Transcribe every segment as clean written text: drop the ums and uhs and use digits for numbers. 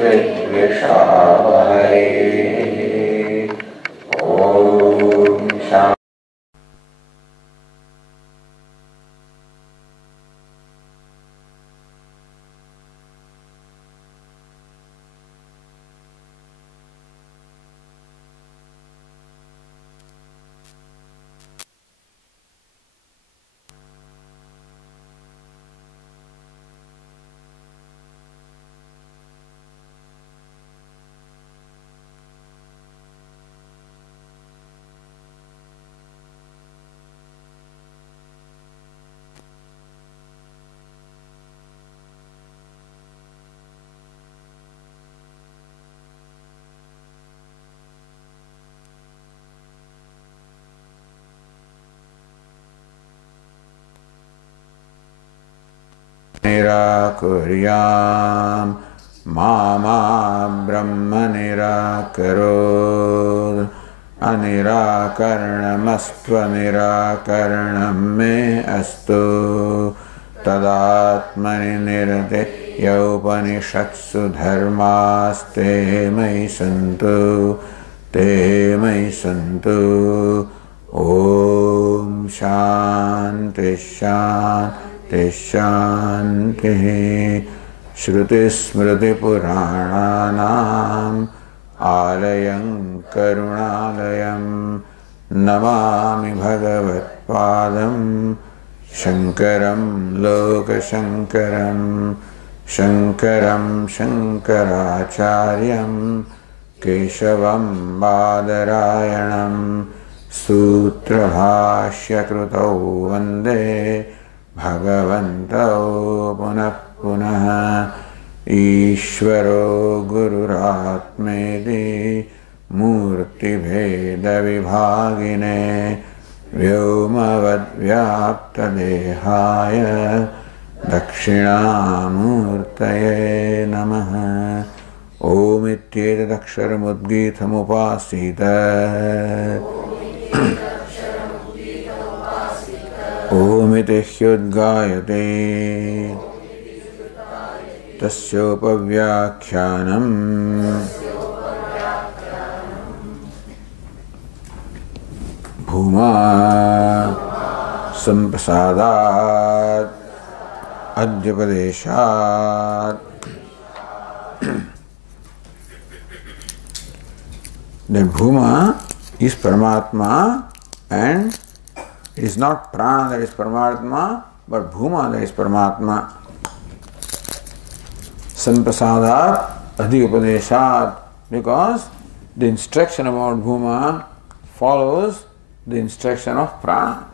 विद्विषावहै। ओम शांति। निराकुर्याम् मामा ब्रह्म निराकरोत् अनिराकरणमस्त्वनिराकरणं मे अस्तु तदात्मनि निरते यौपनिषत्सु धर्मास्ते मयि सन्तु ते मयि सन्तु। ओम शान्ति शान्ति शान्ति। श्रुतिस्मृतिपुराणानाम् आलयं करुणालयं नमामि भगवत्पादं शङ्करं लोकशङ्करं शङ्करं शङ्कराचार्यं केशवं बादरायणं सूत्रभाष्यकृतौ वन्दे भगवन्तौ पुनः पुनः। ईश्वरो गुरुरात्मेति मूर्तिभेदविभागिने व्योमवद्व्याप्तदेहाय दक्षिणामूर्तये नमः। ओमित्येतदक्षरमुद्गीतमुपासीत ओमिति ह्युद्गायते तस्योपव्याख्यानम् भूमा सम्प्रसादात् अद्योपदेशात्। The Bhuma is Paramatma, and it is not Prana that is Paramatma, but Bhuma that is Paramatma. Samprasadat Adi Upadeshat, because the instruction about Bhuma follows the instruction of Prana.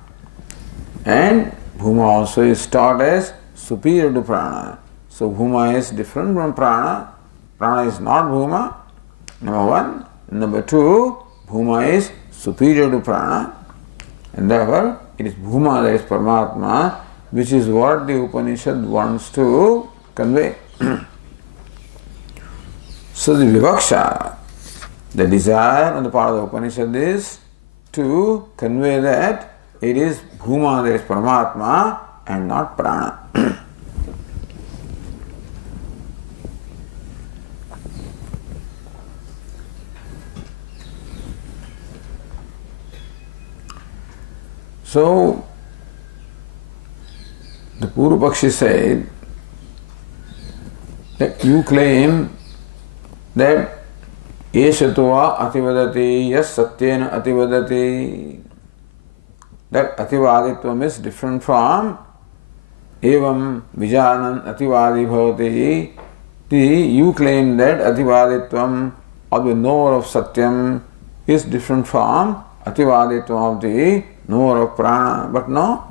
And Bhuma also is taught as superior to Prana. So Bhuma is different from Prana. Prana is not Bhuma, number one. Number two, Bhuma is superior to Prana, and therefore it is Bhuma that is Paramatma, which is what the Upanishad wants to convey. So the Vivaksha, the desire on the part of the Upanishad is to convey that it is Bhuma that is Paramatma and not Prana. So, the Purvapakshi said that you claim that Eshatva ativadati, yes satyena ativadati, that ativaditvam is different from evam vijanan ativadi bhavati. You claim that ativaditvam of the knower of satyam is different from ativaditvam of the knower of prana, but no.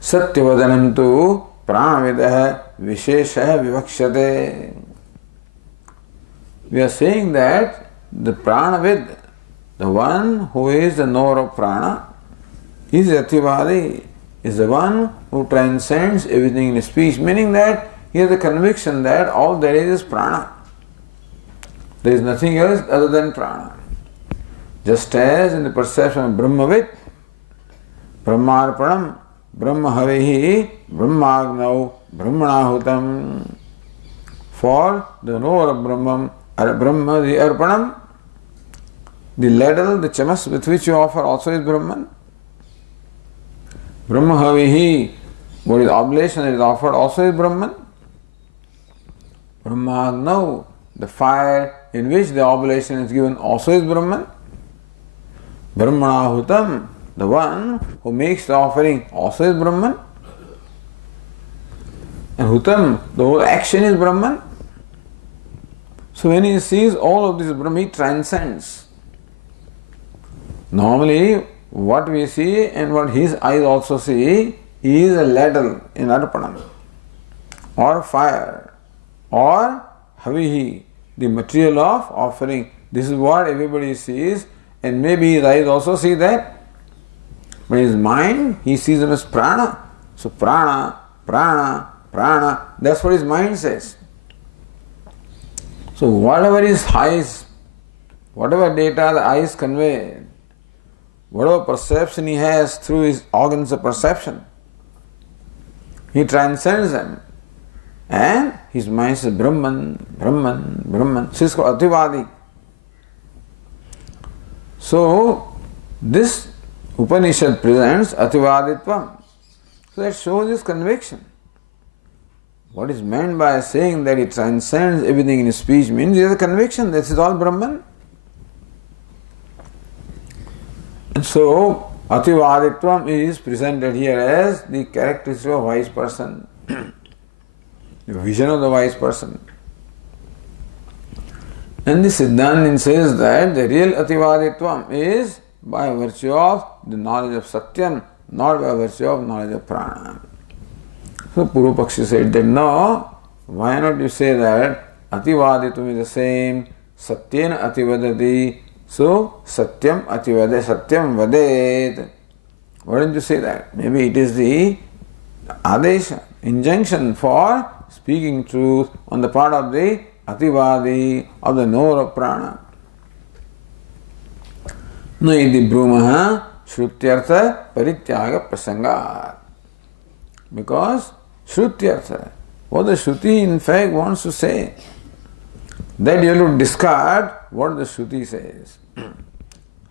Satyavadanam tu pranavidah visheshah vivakshate. We are saying that the pranavid, the one who is the knower of prana, is ativadi, is the one who transcends everything in speech, meaning that he has the conviction that all there is prana. There is nothing else other than prana. Just as in the perception of Brahmavid, Brahmarpanam, Brahmahavihi, Brahmagnau, Brahmanahutam, for the knower of Brahman, Brahma, the Arpanam, the ladle, the chamas with which you offer also is Brahman. Brahmahavihi, what is oblation that is offered also is Brahman. Brahmagnav, the fire in which the oblation is given also is Brahman. Brahmanahutam, the one who makes the offering also is Brahman. And Hutam, the whole action is Brahman. So when he sees all of this Brahman, he transcends. Normally, what we see and what his eyes also see is a ladle in Arpanam, or fire, or Havihi, the material of offering. This is what everybody sees, and maybe his eyes also see that. But his mind, he sees them as prana. So prana, prana, prana, that's what his mind says. So whatever his eyes, whatever data the eyes convey, whatever perception he has through his organs of perception, he transcends them. And his mind says Brahman, Brahman, Brahman. So it's called Ativadi. So this Upanishad presents Ativaditvam. So that shows his conviction. What is meant by saying that he transcends everything in his speech means he has a conviction that this is all Brahman. And so Ativaditvam is presented here as the characteristic of a wise person, the vision of the wise person. And the Siddhantin says that the real Ativaditvam is by virtue of the knowledge of Satyam, not by virtue of knowledge of Prana. So Purupakshi said that no, why not you say that Ativaditvam is the same, Satyena Ativadati, so Satyam Ativade, Satyam Vadet. Why don't you say that? Maybe it is the Adesha, injunction for speaking truth on the part of the Ativadi, of the knower of Prana. Naidi Brumaha Shrutyartha Parityaga Prasangat. Because Shrutyartha, what the Shruti in fact wants to say, that you have to discard what the Shruti says.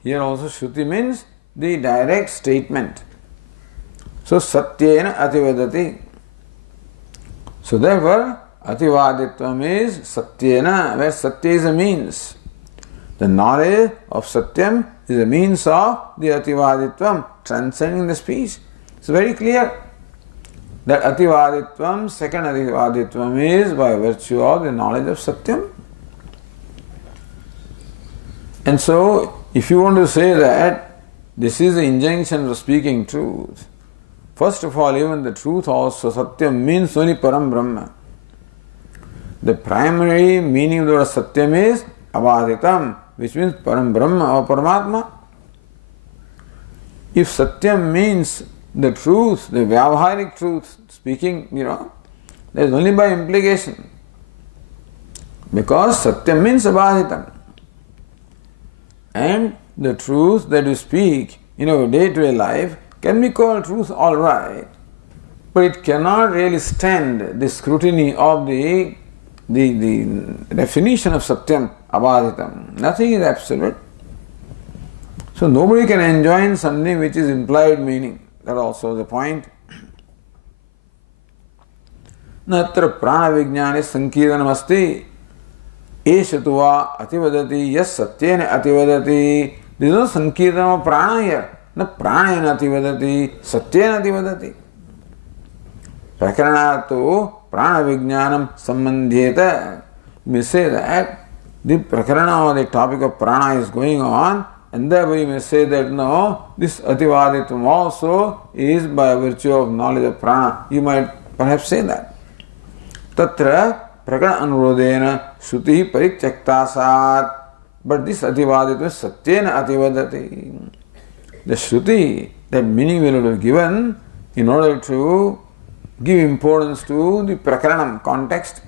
Here also Shruti means the direct statement. So Satyena Ativadati. So therefore Ativaditvam is Satyena, where Satya is a means. The knowledge of Satyam is a means of the Ativaditvam, transcending the speech. It's very clear that Ativaditvam, second Ativaditvam is by virtue of the knowledge of Satyam. And so, if you want to say that this is the injunction of speaking truth, first of all, even the truth also, Satyam means only Param Brahma. The primary meaning of the word Satyam is Avaditam, which means Param Brahma or Paramatma. If Satyam means the truth, the Vyavaharic truth, speaking, that is only by implication. Because Satyam means Avaditam. And the truth that you speak in our day-to-day life can be called truth, all right, but it cannot really stand the scrutiny of the definition of Satyam, Abhaditam. Nothing is absolute. So nobody can enjoin something which is implied meaning. That also is the point. Natra prana vijnani sankirtanam asti eshatva ativadati yas satyena ativadati. There is no sankirtanam of prana here. Na pranayana ativadati, satyena ativadati. Prakaranatu prana vijnanam sambandhyeta. We say that the prakarana or the topic of prana is going on, and therefore you may say that no, this ativaditvam also is by virtue of knowledge of prana. You might perhaps say that. Tatra prakana anurodena shruti parityakta sat. But this ativaditvam is satyena ativadati. The shruti, that meaning will have given in order to give importance to the prakaranam context.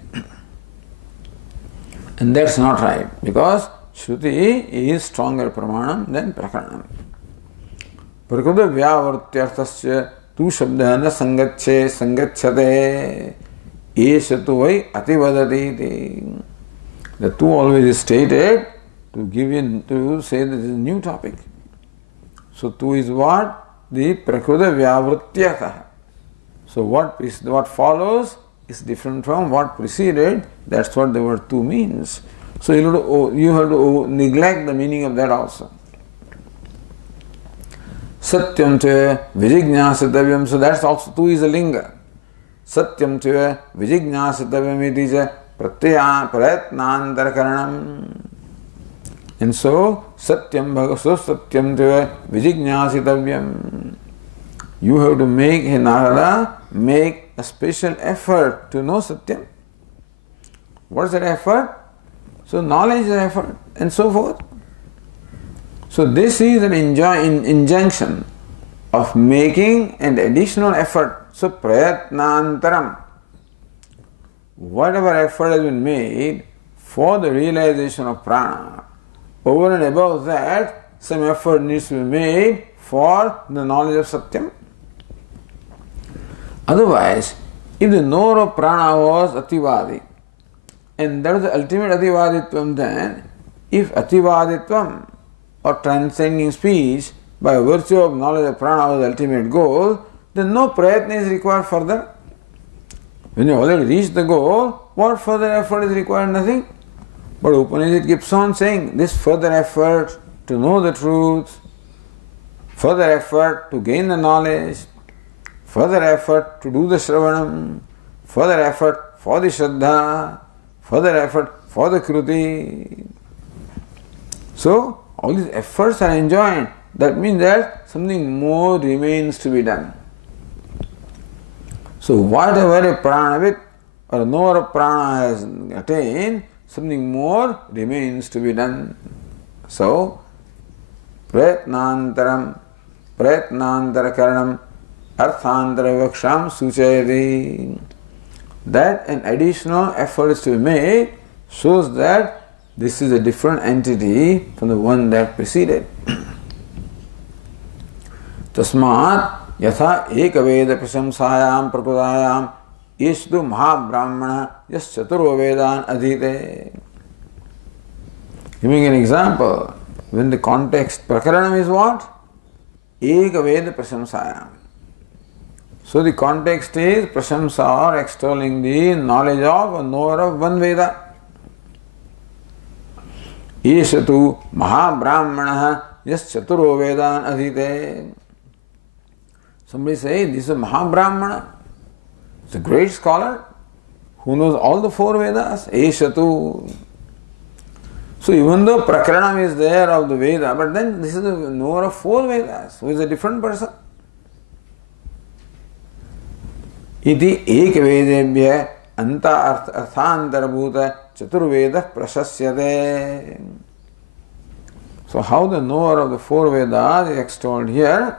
And that's not right, because Shruti is stronger pramanam than prakaranam. Prakrita vyavartyarthasya tu shabdha na sangache sangachate. Eshatu vai ativadati. The tu always is stated to give in, to say that this is a new topic. So tu is what? The prakruta vyavrityata. So what follows is different from what preceded. That's what the word tu means. So you have to neglect the meaning of that also. Satyam tve vijignyasitavyam. So that's also tu is a linga. Satyam tve vijignyasitavyam iti ja pratyatnantarakaranam. And so satyam tve vijignyasitavyam. You have to make, hey Narada, make a special effort to know Satyam. What is that effort? So knowledge is an effort and so forth. So this is an injunction of making an additional effort. So prayatnantaram. Whatever effort has been made for the realization of prana, over and above that, some effort needs to be made for the knowledge of Satyam. Otherwise, if the knower of prana was ativadi, and that is the ultimate ativaditvam, then if ativaditvam or transcending speech by virtue of knowledge of prana was the ultimate goal, then no prayatna is required further. When you already reached the goal, what further effort is required? Nothing. But Upanishad keeps on saying this further effort to know the truth, further effort to gain the knowledge, further effort to do the shravanam, further effort for the shraddha, further effort for the kruti. So, all these efforts are enjoined. That means that something more remains to be done. So, whatever a pranavit or a knower of prana has attained, something more remains to be done. So, prayatnantarakaranam arthantaravaksham suchayati. That an additional effort is to be made shows that this is a different entity from the one that preceded. Tasmat yatha ekaveda prasamsayam prapudayam ishtu mahabrahmana yas chaturo vedan adhite. Giving an example, when the context prakaranam is what? Ekaveda prasamsayam. So the context is prasamsa or extolling the knowledge of a knower of one Veda. Ishatu mahabrahmana yas chaturo vedan adhite. Somebody say, this is a mahabrahmana. It's a great scholar who knows all the four Vedas. Ishatu. So even though prakaranam is there of the Veda, but then this is a knower of four Vedas, who is a different person. Iti ekvedebhya anta arthantarabhuta chaturveda prasasyate. So how the knower of the four Vedas is extolled here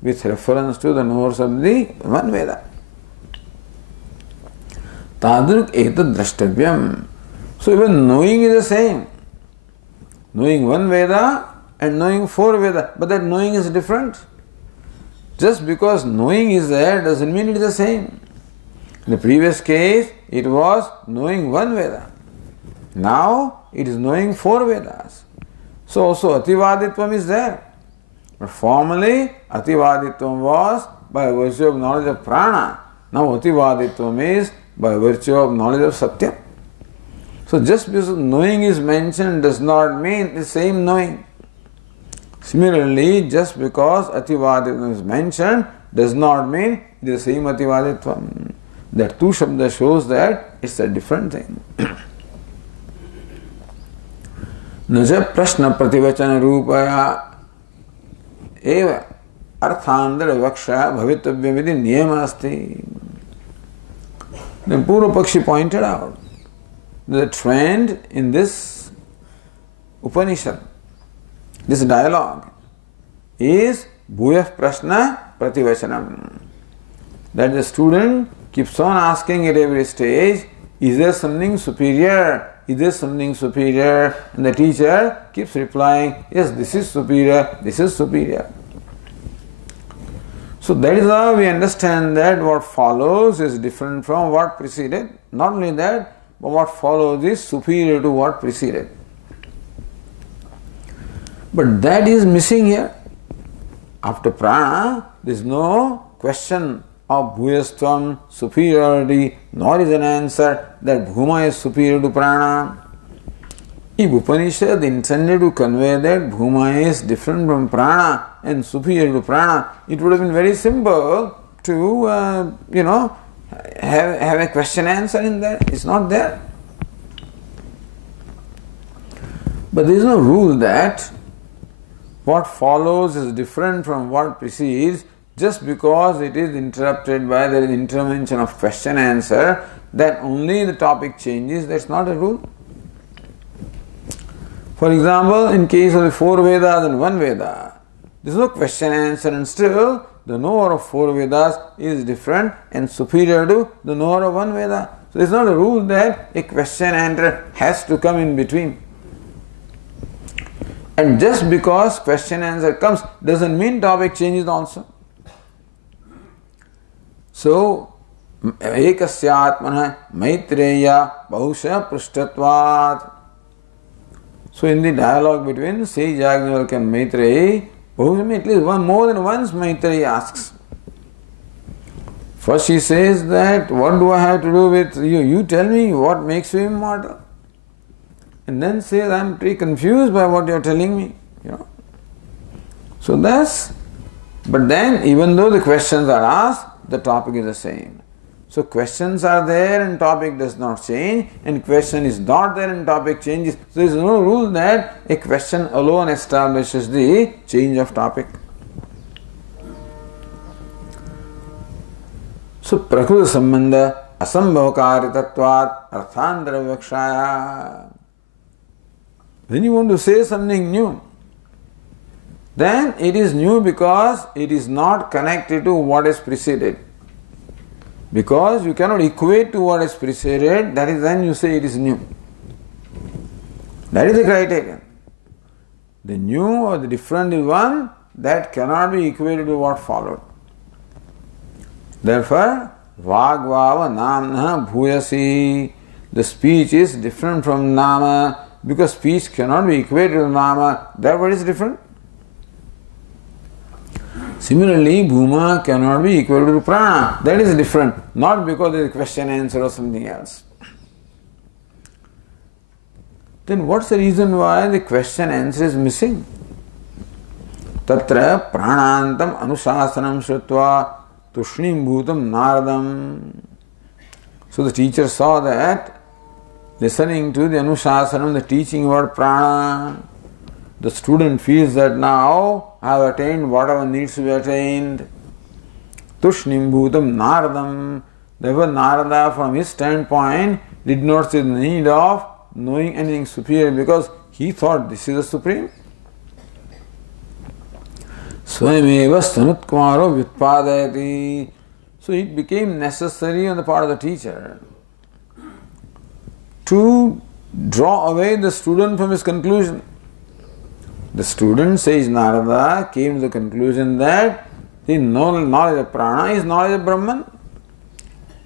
with reference to the knowers of the one Veda. Tadruk etad drashtavyam. So even knowing is the same. Knowing one Veda and knowing four Veda, but that knowing is different. Just because knowing is there doesn't mean it is the same. In the previous case, it was knowing one Veda. Now, it is knowing four Vedas. So also ativaditvam is there. But formerly, ativaditvam was by virtue of knowledge of prana. Now ativaditvam is by virtue of knowledge of Satyam. So just because knowing is mentioned does not mean the same knowing. Similarly, just because ativaditvam is mentioned does not mean it is the same ativaditvam. That two shabda shows that it's a different thing. Naja prashna prativachana rupaya eva arthandra vaksha bhavitavyamiti niyama asti. Then Purva Pakshi pointed out the trend in this Upanishad, this dialogue, is bhuyah prashna prativachanam. That the student keeps on asking at every stage, is there something superior? Is there something superior? And the teacher keeps replying, yes, this is superior, this is superior. So that is how we understand that what follows is different from what preceded. Not only that, but what follows is superior to what preceded. But that is missing here. After prana, there is no question of bhuyastvam, superiority, nor is an answer that bhuma is superior to prana. If Upanishad intended to convey that bhuma is different from prana and superior to prana, it would have been very simple to, have a question answer in there. It's not there. But there is no rule that what follows is different from what precedes just because it is interrupted by the intervention of question answer, that only the topic changes. That's not a rule. For example, in case of the four Vedas and one Veda, there is no question answer, and still the knower of four Vedas is different and superior to the knower of one Veda. So there is not a rule that a question answer has to come in between. And just because question answer comes doesn't mean topic changes also. So, ekasyatmanah maitreya bahusha prishtatvat. So in the dialogue between Sage Yajnavalkya and Maitreyi, at least more than once Maitreyi asks. First she says that, what do I have to do with you? You tell me what makes you immortal. And then says, I am pretty confused by what you are telling me. So but then even though the questions are asked, the topic is the same. So questions are there and topic does not change, and question is not there and topic changes. So there is no rule that a question alone establishes the change of topic. So prakriti sambandha asambhavakaritatvat arthandara vikshaya. When you want to say something new, then it is new because it is not connected to what is preceded. Because you cannot equate to what is preceded, that is when you say it is new. That is the criterion. The new or the different is one that cannot be equated to what followed. Therefore, vagvava namna bhuyasi. The speech is different from nama because speech cannot be equated to nama. Therefore, it is different. Similarly, bhuma cannot be equal to prana. That is different, not because there is a question answer or something else. Then what's the reason why the question answer is missing? Tatra pranantam anusasanam shrutva tushnim bhutam naradam. So the teacher saw that listening to the anusasanam, the teaching about prana, the student feels that now I have attained whatever needs to be attained. Tushnim bhutam naradam. Therefore Narada from his standpoint did not see the need of knowing anything superior because he thought this is the supreme. Swameva sanutkumaro vyutpadayati. So it became necessary on the part of the teacher to draw away the student from his conclusion. The student, says Narada, came to the conclusion that the knowledge of prana is knowledge of Brahman.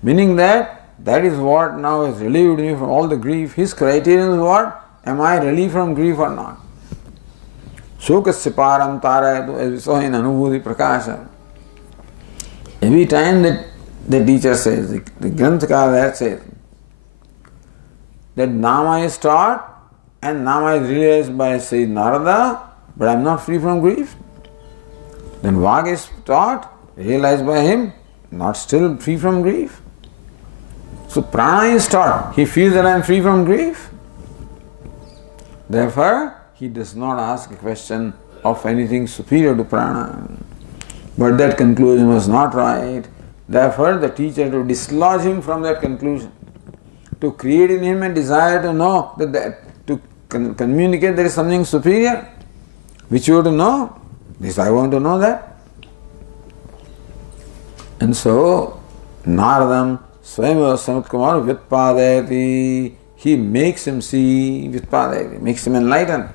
Meaning that is what now has relieved me from all the grief. His criterion is what? Am I relieved from grief or not? Shokasya param tarayatu, as we saw in Anubhuti Prakasha. Every time that the teacher says, the Granthakara there says, that Nama is taught, and Nama is realized by, say, Narada, but I am not free from grief. Then Vag is taught, realized by him, not still free from grief. So Prana is taught, he feels that I am free from grief. Therefore, he does not ask a question of anything superior to Prana. But that conclusion was not right. Therefore, the teacher to dislodge him from that conclusion, to create in him a desire to know to communicate there is something superior, which you have to know. This I want to know that. And so, Naradam Swami Sanatkumar Vyatpadayati, he makes him see Vyatpadayati, makes him enlighten.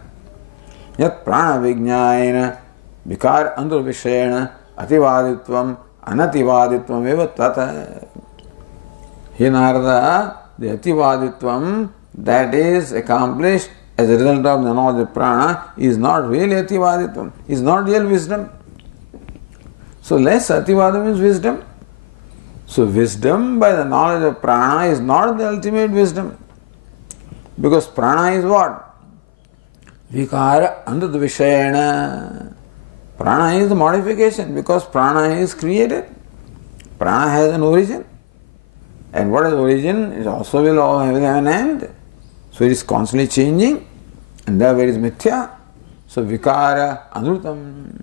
Yat prana vijnayena vikar andravishayana ativaditvam anativaditvam eva tata. He Narada, the ativaditvam that is accomplished as a result of the knowledge of prana is not really ativaditvam, is not real wisdom. So less ativada means wisdom. So wisdom by the knowledge of prana is not the ultimate wisdom. Because prana is what? Vikara andad vishayana. Prana is the modification because prana is created. Prana has an origin. And what is origin is also will have an end. So it is constantly changing. And therefore it is mithya. So vikara anrutam.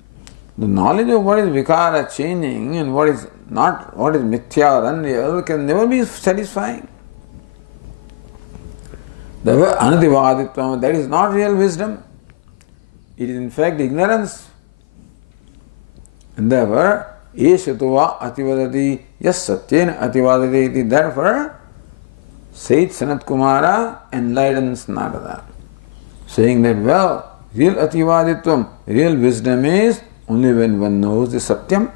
The knowledge of what is vikara changing and what is not, what is mithya or unreal can never be satisfying. Therefore anativaditvam, that is not real wisdom. It is in fact ignorance. And therefore Eshatuva ativadati yas satyena ativadati iti. Therefore Said Sanat Kumara enlightens Narada, saying that, well, real ativaditvam, real wisdom is only when one knows the satyam.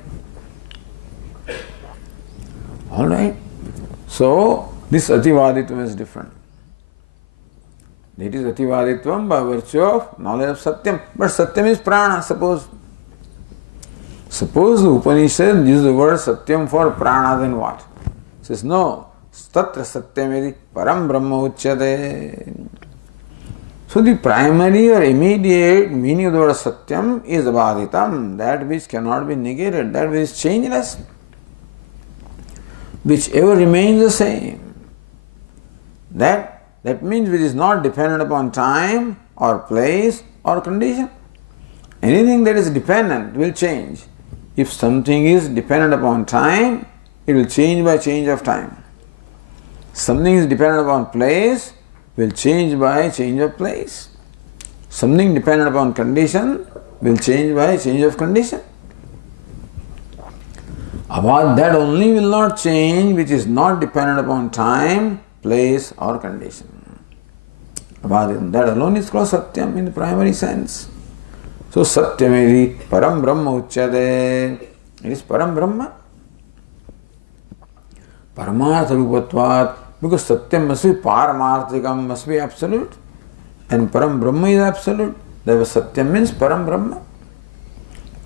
Alright. So this ativaditvam is different. It is ativaditvam by virtue of knowledge of satyam. But satyam is prana, suppose. Suppose the Upanishad uses the word satyam for prana, then what? It says, no, tatra satyamedi param brahma uchyate. So the primary or immediate meaning of the word satyam is abhaditam, that which cannot be negated, that which is changeless, which ever remains the same. That means which is not dependent upon time or place or condition. Anything that is dependent will change. If something is dependent upon time, it will change by change of time. Something is dependent upon place, will change by change of place. Something dependent upon condition will change by change of condition. About that only will not change which is not dependent upon time, place or condition. About that alone is called satyam in the primary sense. So satyamedi param brahma uchyate. It is param brahma. Paramartha rupatvat. Because satyam must be paramarthikam, must be absolute. And param brahma is absolute. Therefore satyam means param brahma.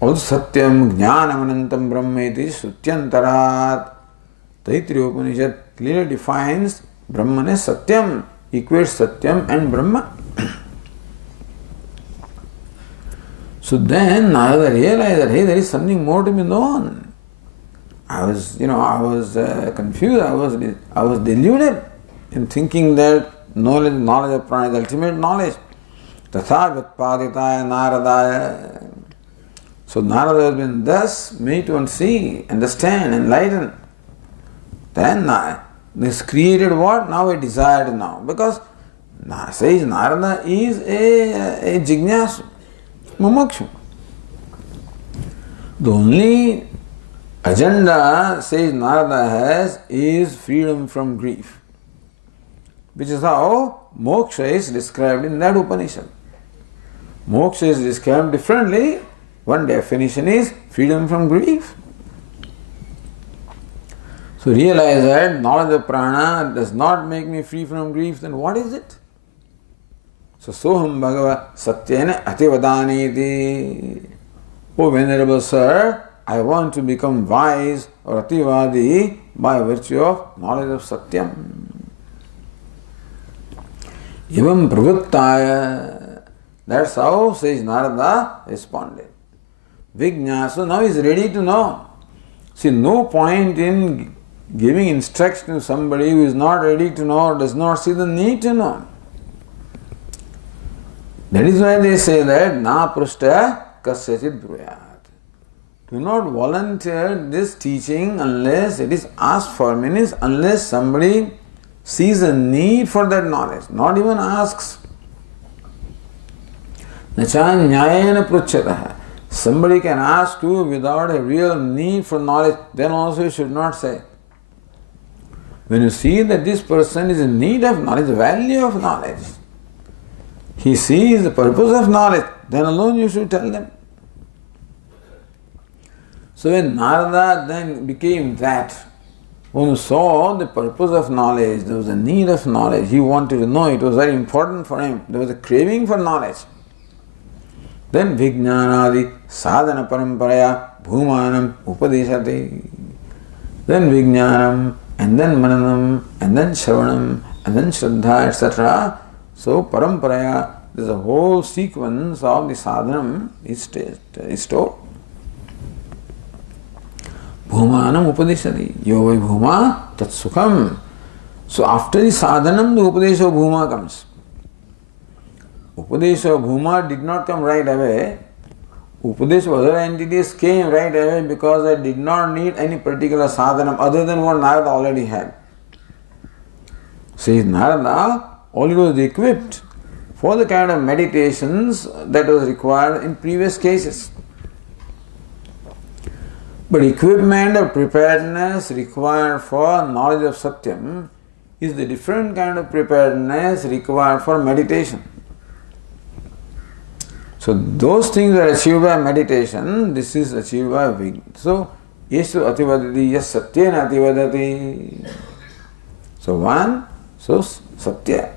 Also satyam jnanam anantam brahma iti sutyantarat. Taittiriya Upanishad clearly defines Brahman as satyam, equates satyam and Brahma. So then Narada realized that, hey, there is something more to be known. I was confused, I was deluded in thinking that knowledge of prana is ultimate knowledge. Tatha vyatpaditaya Naradaya. So Narada has been thus made to see, understand, enlighten. Then this created what? Now a desire to know. Because says Narada is a jignasu, mumukshu. The only agenda, says Narada, has is freedom from grief. Which is how moksha is described in that Upanishad. Moksha is described differently. One definition is freedom from grief. So realize that knowledge of prana does not make me free from grief, then what is it? So soham bhagava satyena ativadani. Oh Venerable Sir, I want to become wise or ativadi by virtue of knowledge of satyam. Evam pravrittaya. That's how, says Narada, responded. Vijnasu, now is ready to know. See, no point in giving instruction to somebody who is not ready to know or does not see the need to know. That is why they say that na prushta kasyachid bruyat. Do not volunteer this teaching unless it is asked for, means unless somebody sees a need for that knowledge, not even asks. Nacha nyayena pruchataha. Somebody can ask you without a real need for knowledge, then also you should not say. When you see that this person is in need of knowledge, the value of knowledge, he sees the purpose of knowledge, then alone you should tell them. So when Narada then became that, one who saw the purpose of knowledge, there was a need of knowledge, he wanted to know, it was very important for him, there was a craving for knowledge. Then Vijnanadi sadhana paramparaya bhumanam upadeshati. Then Vijnanam, and then Mananam, and then Shravanam, and then Shraddha, etc. So paramparaya, there's a whole sequence of the sadhanam is told. Bhumanam upadeshati. Yo vai bhuma tat sukham. So after the sadhanam, the upadesha of bhuma comes. Upadesha of bhuma did not come right away. Upadesha of other entities came right away because I did not need any particular sadhanam other than what Narada already had. Says Narada, already was equipped for the kind of meditations that was required in previous cases. But equipment or preparedness required for knowledge of Satyam is the different kind of preparedness required for meditation. So those things are achieved by meditation, this is achieved by Vijnana. So, Yesu ativadati, yes satyena ativadati. So one, so satya.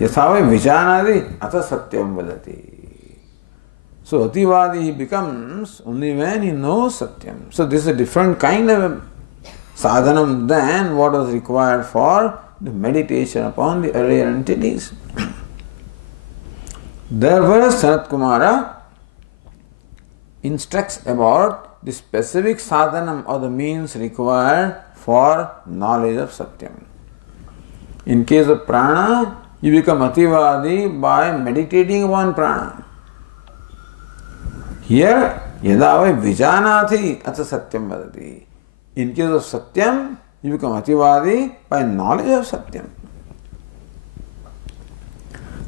Yathavai vijanadi, ata satyam vadati. So ativadi he becomes only when he knows satyam. So this is a different kind of sadhanam than what was required for the meditation upon the earlier entities. Therefore, Sanat Kumara instructs about the specific sadhanam or the means required for knowledge of Satyam. In case of prana, you become ativadi by meditating upon prana. Here, yadavai vijanati atha Satyam vadati. In case of Satyam, you become ativadi by knowledge of Satyam.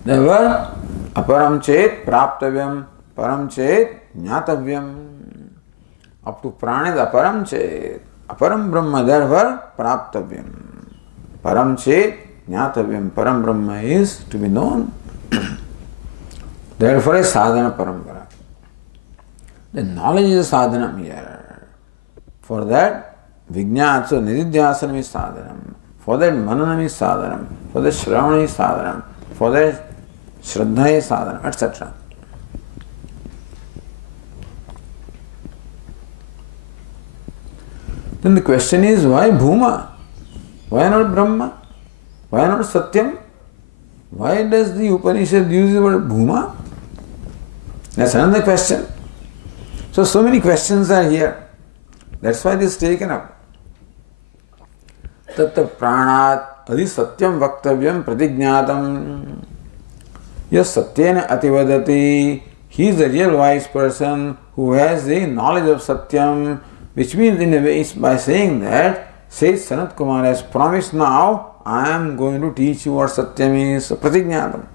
Therefore, aparam chet praptavyam, param chet jnatavyam. Up to prana is aparam chet, aparam brahma, therefore praptavyam. Param chet jnatavyam, param brahma is to be known. Therefore, is sadhana parampara. The knowledge is sadhana here. For that, vijnana, so nididhyasanam is sadhanam. For that, mananam is sadhanam. For that, shravana is sadhanam. For that, Shraddha is sadhana, etc. Then the question is, why Bhuma? Why not Brahma? Why not Satyam? Why does the Upanishad use the word Bhuma? That's another question. So many questions are here. That's why this is taken up. Tatta pranat adi satyam vaktavyam pratignatam. Yes, Satyena ativadati. He is the real wise person who has the knowledge of Satyam, which means in a way by saying that, says Sanat Kumar has promised now, I am going to teach you what Satyam is, pratignatam.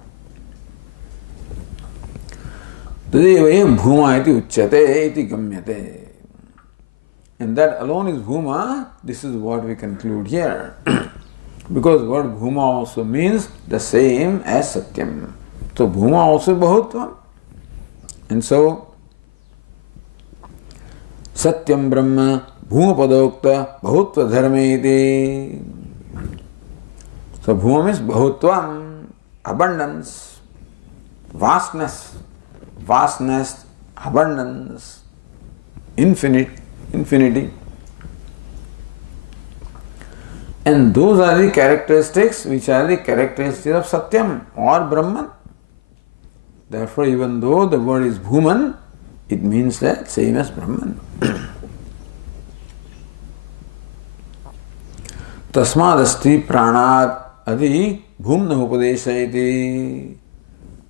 Tadeva bhuma iti uchyate iti gamyate. And that alone is bhuma. This is what we conclude here. Because word bhuma also means the same as Satyam. So bhuma also bahutvam. And so Satyam Brahma bhuma padokta bahutva dharma iti. So bhuma means bahutvam, abundance, vastness, abundance, infinity. And those are the characteristics which are the characteristics of Satyam or Brahman. Therefore, even though the word is Bhuman, it means that same as Brahman. Tasmadasti pranat adi bhumna upadesha iti.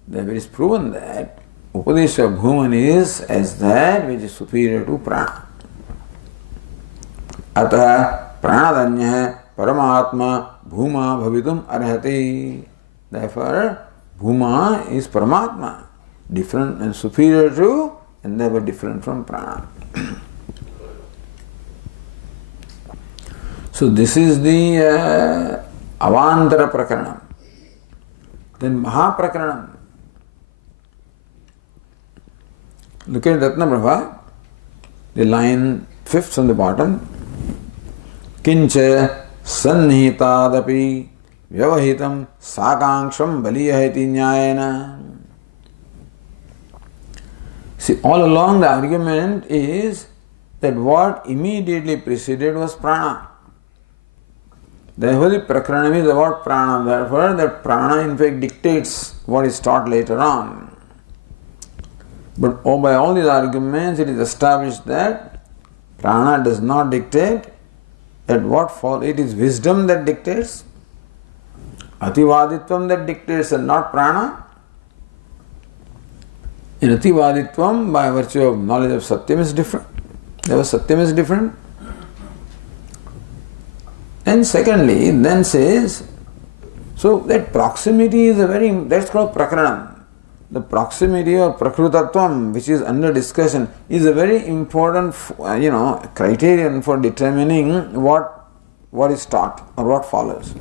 Therefore, it is proven that Upadesha of Bhuman is as that which is superior to prana. Atah pranadanya paramatma bhuma bhavitum arhati. Therefore, bhuma is paramatma, different and superior to, and never different from prana. So this is the avantara prakaranam. Then mahaprakaranam. Look at Ratna Prabha, the line fifth from the bottom. Kincha sannihitadapi vyavahitam sakangsham baliyahati nyayena. See, all along the argument is that what immediately preceded was prana. Therefore, the prakranam is about prana. Therefore, that prana in fact dictates what is taught later on. But by all these arguments, it is established that prana does not dictate. That what follows, it is wisdom that dictates, ativaditvam that dictates, and not prana. In ativaditvam, by virtue of knowledge of satyam, is different. Therefore, satyam is different. And secondly, then says, so that proximity is that's called prakranam. The proximity or prakrutatvam, which is under discussion, is a very important, criterion for determining what is taught or what follows.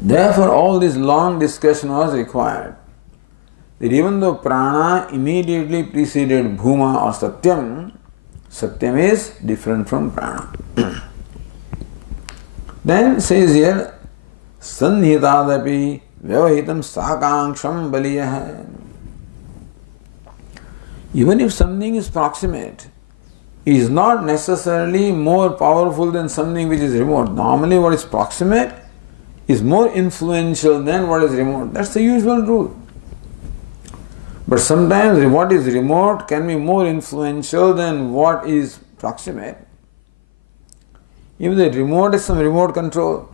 Therefore, all this long discussion was required. That even though prana immediately preceded bhuma or satyam, satyam is different from prana. Then says here, sannihitadapi vyavahitam sakangsham baliyah. Even if something is proximate, it is not necessarily more powerful than something which is remote. Normally what is proximate is more influential than what is remote. That's the usual rule. But sometimes what is remote can be more influential than what is proximate. Even the remote is some remote control.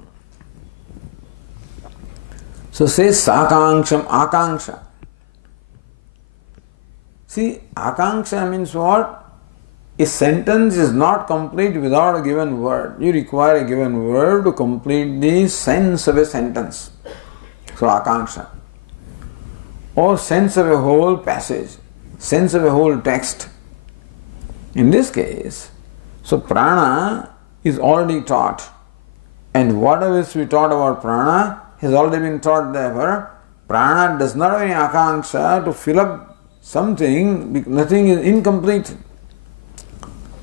So say sakangsham, akanksha. See, akanksha means what? A sentence is not complete without a given word. You require a given word to complete the sense of a sentence. So akanksha. Or sense of a whole passage, sense of a whole text. In this case, so prana is already taught, and whatever is to be taught about prana has already been taught. Therefore, prana does not have any akanksha to fill up something, nothing is incomplete.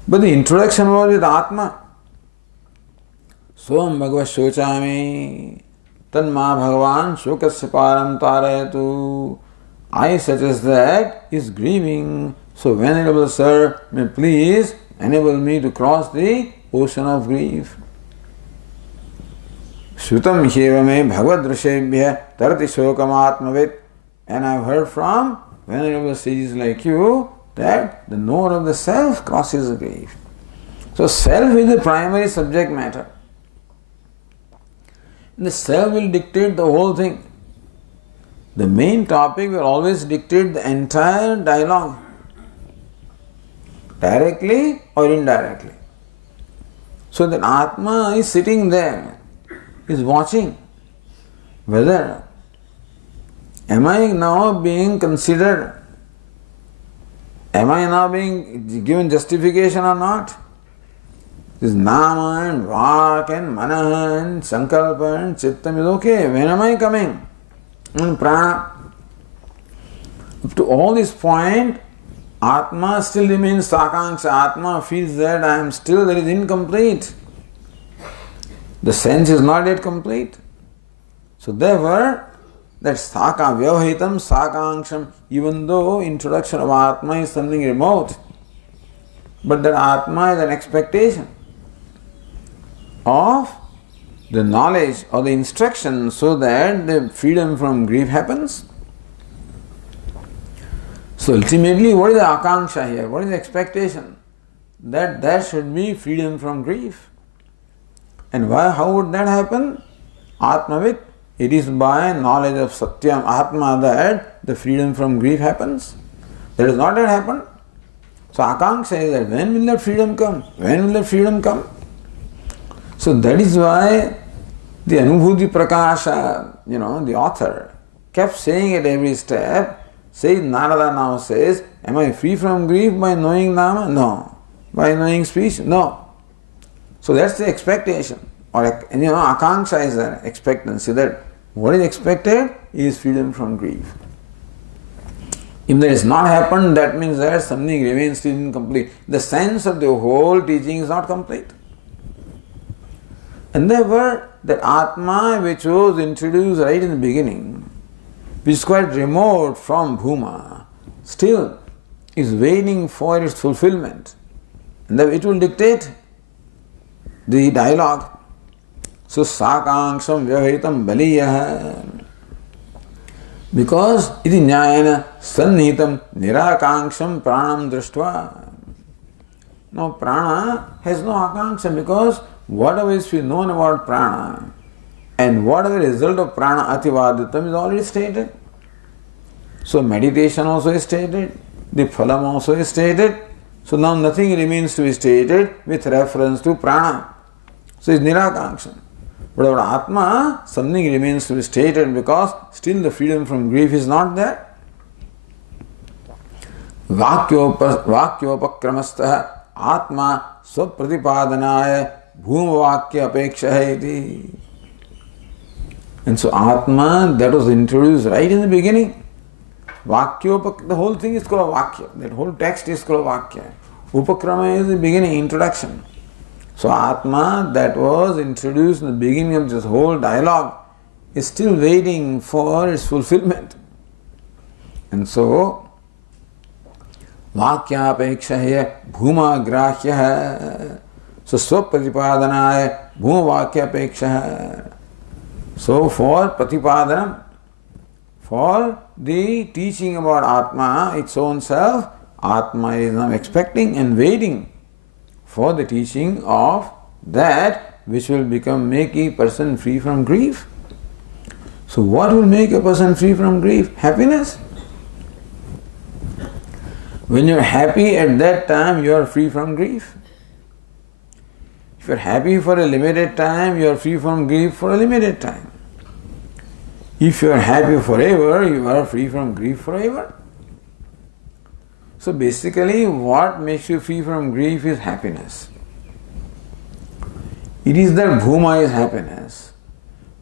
But the introduction was with Atma. Swam bhagava shochami tanma bhagavan shokasya param tarayatu. I such as that is grieving. So Venerable Sir, may please enable me to cross the ocean of grief. Shrutam hyeva me bhagavad drishebhya tarati shokam atmavit. And I have heard from Venerable sages like you that the knower of the self crosses the grief. So self is the primary subject matter. The self will dictate the whole thing. The main topic will always dictate the entire dialogue, directly or indirectly. So that Atma is sitting there, is watching whether am I now being considered, am I now being given justification or not? This nama and vak and mana and sankalpa and chittam is okay. When am I coming? And prana. Up to all this point, Atma still remains sakangsha. Atma feels that I am still, that is incomplete. The sense is not yet complete. So therefore, that saka vyavahitam sakangsham, even though introduction of Atma is something remote, but that Atma is an expectation of the knowledge or the instruction so that the freedom from grief happens. So ultimately, what is the akanksha here? What is the expectation? That there should be freedom from grief. And why? How would that happen? Atmavit. It is by knowledge of Satyam, Atma, that the freedom from grief happens. That has not yet happened. So akanksha is that when will that freedom come? When will that freedom come? So that is why the Anubhuti Prakasha, the author, kept saying at every step, Narada now says, am I free from grief by knowing Nama? No. By knowing speech? No. So that's the expectation. Or, akanksha is an expectancy that what is expected is freedom from grief. If that is not happened, that means that something remains still incomplete. The sense of the whole teaching is not complete. And therefore, that Atma which was introduced right in the beginning, which is quite remote from Bhuma, still is waiting for its fulfillment. And that it will dictate the dialogue. So, Sakangsham Vyavaitam Baliyah. Because iti nyayana sannihitam nirakangsham pranam drashtva. Now, prana has no akanksha because whatever is known about prana and whatever result of prana ativaditam is already stated. So, meditation also is stated, the phalam also is stated. So, now nothing remains to be stated with reference to prana. So, it's nirakangsha. But about Atma, something remains to be stated because still the freedom from grief is not there. Vakyopakramastha Atma Swapratipadanaya Bhumavakya Apeksha iti. And so Atma, that was introduced right in the beginning. Vakyopak, the whole thing is called Vakya. That whole text is called Vakya. Upakrama is the beginning, introduction. So Atma that was introduced in the beginning of this whole dialogue is still waiting for its fulfillment. And so Vakyapekshaya Bhuma Grahya. So Swapratipadanaya Bhuma Vakyapekshaya. So for Pratipadanam, for the teaching about Atma, its own self, Atma is now expecting and waiting for the teaching of that which will make a person free from grief. So what will make a person free from grief? Happiness. When you are happy at that time, you are free from grief. If you are happy for a limited time, you are free from grief for a limited time. If you are happy forever, you are free from grief forever. So basically, what makes you free from grief is happiness. It is that Bhuma is happiness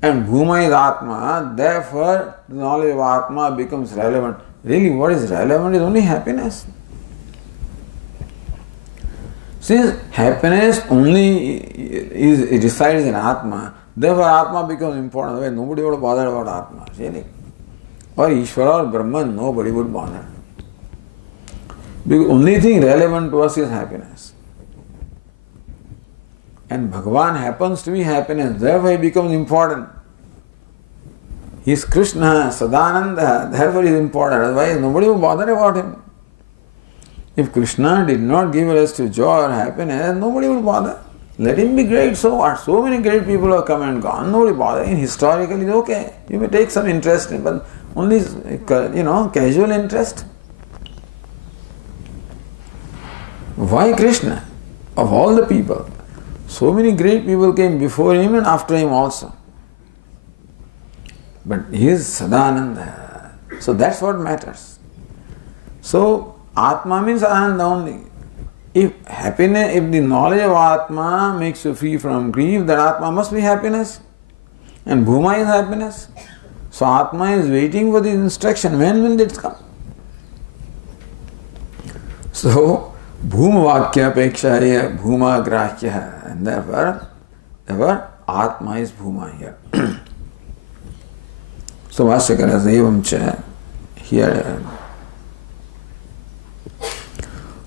and Bhuma is Atma, therefore the knowledge of Atma becomes relevant. Really, what is relevant is only happiness. Since happiness only it resides in Atma, therefore Atma becomes important. Otherwise, nobody would bother about Atma, really. Or Ishvara or Brahman, nobody would bother. The only thing relevant to us is happiness. And Bhagavan happens to be happiness, therefore he becomes important. He is Krishna, Sadananda, therefore he is important, otherwise nobody will bother about him. If Krishna did not give us to joy or happiness, nobody will bother. Let him be great, so what? So many great people have come and gone, nobody bother. Historically it's okay. You may take some interest in, but only casual interest. Why Krishna? Of all the people, so many great people came before him and after him also. But he is Sadananda. So that's what matters. So Atma means Ananda only. If happiness, if the knowledge of Atma makes you free from grief, that Atma must be happiness. And Bhuma is happiness. So Atma is waiting for this instruction. When will it come? So Bhuma Vakya Pekshaya Bhuma Grahya. And therefore Atma is Bhuma here. So Vashyakara Evam Cha here.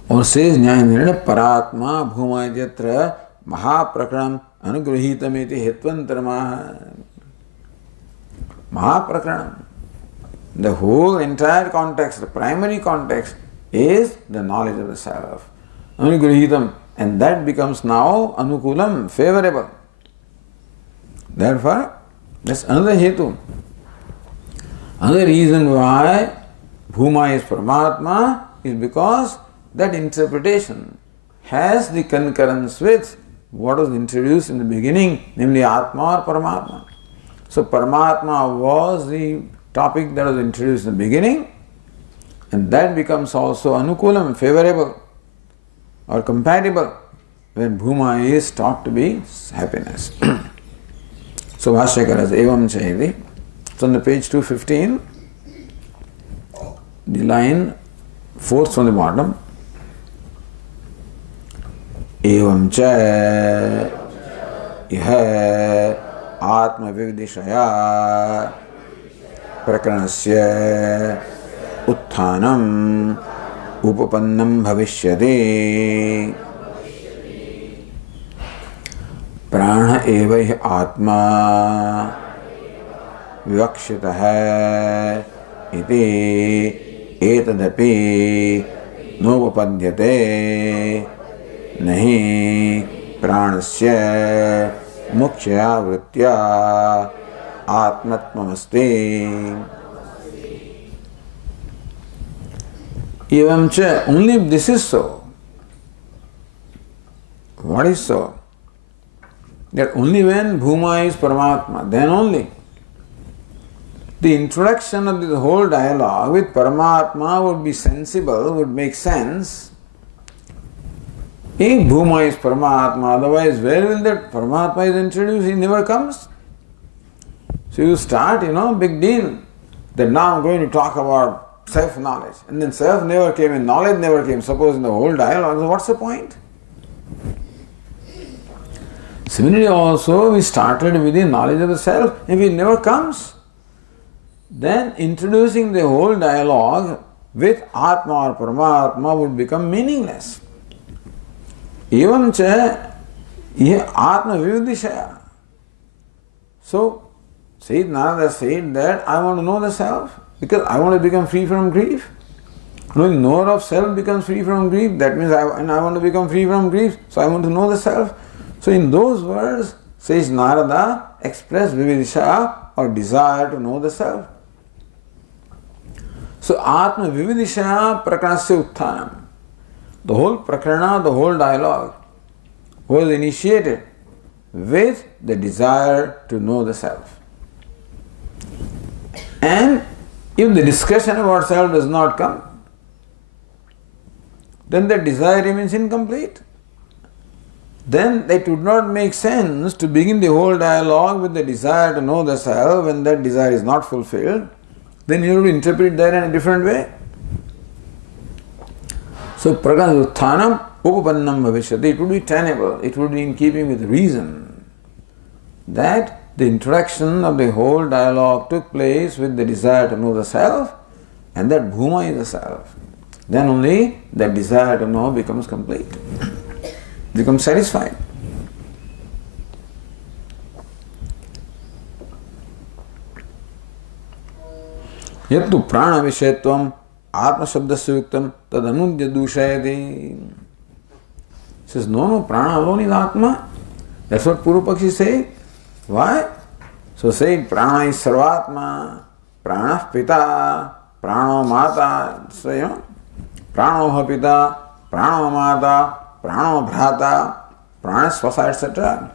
Or says Nyayamira Paratma Bhuma Jatra Mahaprakranam Anugrahitamiti Hetvantarama. Mahaprakranam. The whole entire context, the primary context is the knowledge of the self. Anugrahitam. And that becomes now Anukulam, favorable. Therefore, that's another hetu. Another reason why Bhuma is Paramatma is because that interpretation has the concurrence with what was introduced in the beginning, namely Atma or Paramatma. So Paramatma was the topic that was introduced in the beginning, and that becomes also Anukulam, favorable or compatible when Bhuma is taught to be happiness. So Vashyakara Evam Chaidi. So on the page 215, the line fourth from the bottom. Evam cha iha atma vividishaya prakranasya utthanam upapannam bhavishyati. प्राण एव हि आत्मा विवक्षितः इति एतदपि नोपपद्यते नहि प्राणस्य मुख्यया वृत्त्या आत्मत्वमस्ति। एवं च, only if this is so. What is so? That only when Bhuma is Paramatma, then only. The introduction of the whole dialogue with Paramatma would be sensible, would make sense, if Bhuma is Paramatma. Otherwise, where will that Paramatma is introduced? He never comes. So you start, big deal, that now I'm going to talk about self-knowledge. And then self never came and knowledge never came. Suppose in the whole dialogue, so what's the point? Similarly also, we started with the knowledge of the self. If it never comes, then introducing the whole dialogue with Atma or Paramatma would become meaningless. Evam cha Atma vividishaya. So, Sayyid Narada said that I want to know the self because I want to become free from grief. Knowing knower of self becomes free from grief. That means I want to become free from grief. So I want to know the self. So in those words, says Narada, express vividisha or desire to know the self. So Atma vividisha prakranasya utthanam. The whole prakarana, the whole dialogue was initiated with the desire to know the self. And if the discussion about self does not come, then the desire remains incomplete. Then it would not make sense to begin the whole dialogue with the desire to know the self when that desire is not fulfilled. Then you have to interpret that in a different way. So, prakranasya utthanam upapannam bhavishyati. It would be tenable, it would be in keeping with reason that the introduction of the whole dialogue took place with the desire to know the self, and that Bhuma is the self. Then only that desire to know becomes complete, becomes satisfied. Yattu prana vishayatvam atma shabdasya yuktam tad anudya dushayati. Says, no, prana alone is atma. That's what Purupakshi say. Why? So say prana is sarvatma, prana pita, prano mata. So, prano pita, prano mata, prano bhrata, prana swasa, etc.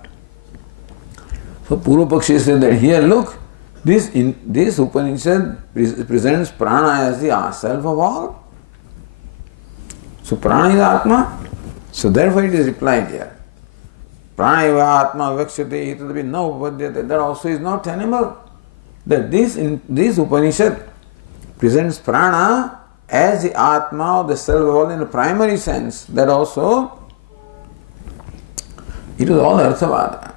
So Purupakshi said that here, look, this Upanishad presents prana as the self of all. So prana is atma. So therefore it is replied here. Prana eva atma vakshati itadapi na upapadyate. That also is not tenable. That this Upanishad presents prana as the atma or the self of all in a primary sense. That also, it is all Arthavada.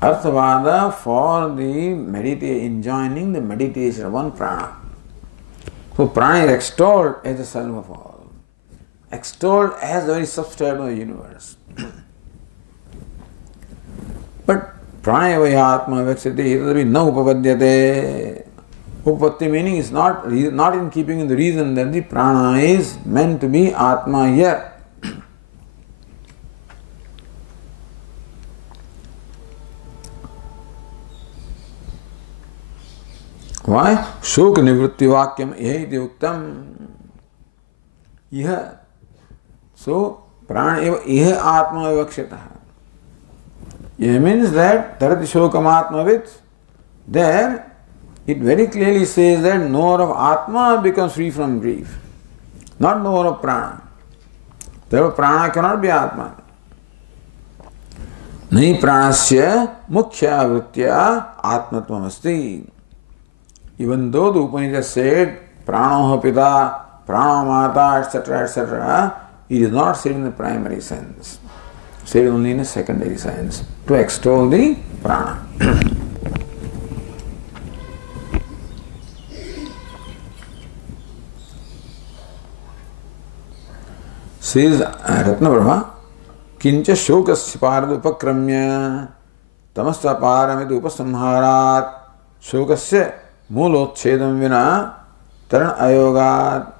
Arthavada for the enjoining the meditation of one prana. So prana is extolled as the self of all, extolled as the very substance of the universe. But prana eva atma vakshati itadapi na upapadyate. Upapatti meaning is not in keeping with the reason that the prana is meant to be atma here. Why? Shoka nivritti vakyam iheti uktam. Iha. So, prana eva iha atma vakshataha. It means that tarati shokam atmavit. There, it very clearly says that knower of atma becomes free from grief, not knower of prana. Therefore, prana cannot be atma. Nahi pranasya mukhya vrittya atmatvam asti. Even though the Upanishad said prano pita, prano mata, etc., etc., it is not said in the primary sense, said only in a secondary sense, to extol the prana. Says Ratna Brahma, Kincha Shokasya Parad Upakramya Tamasa Paramit Upasamharat Shokasya Mulotchedam Vina Taran Ayogat.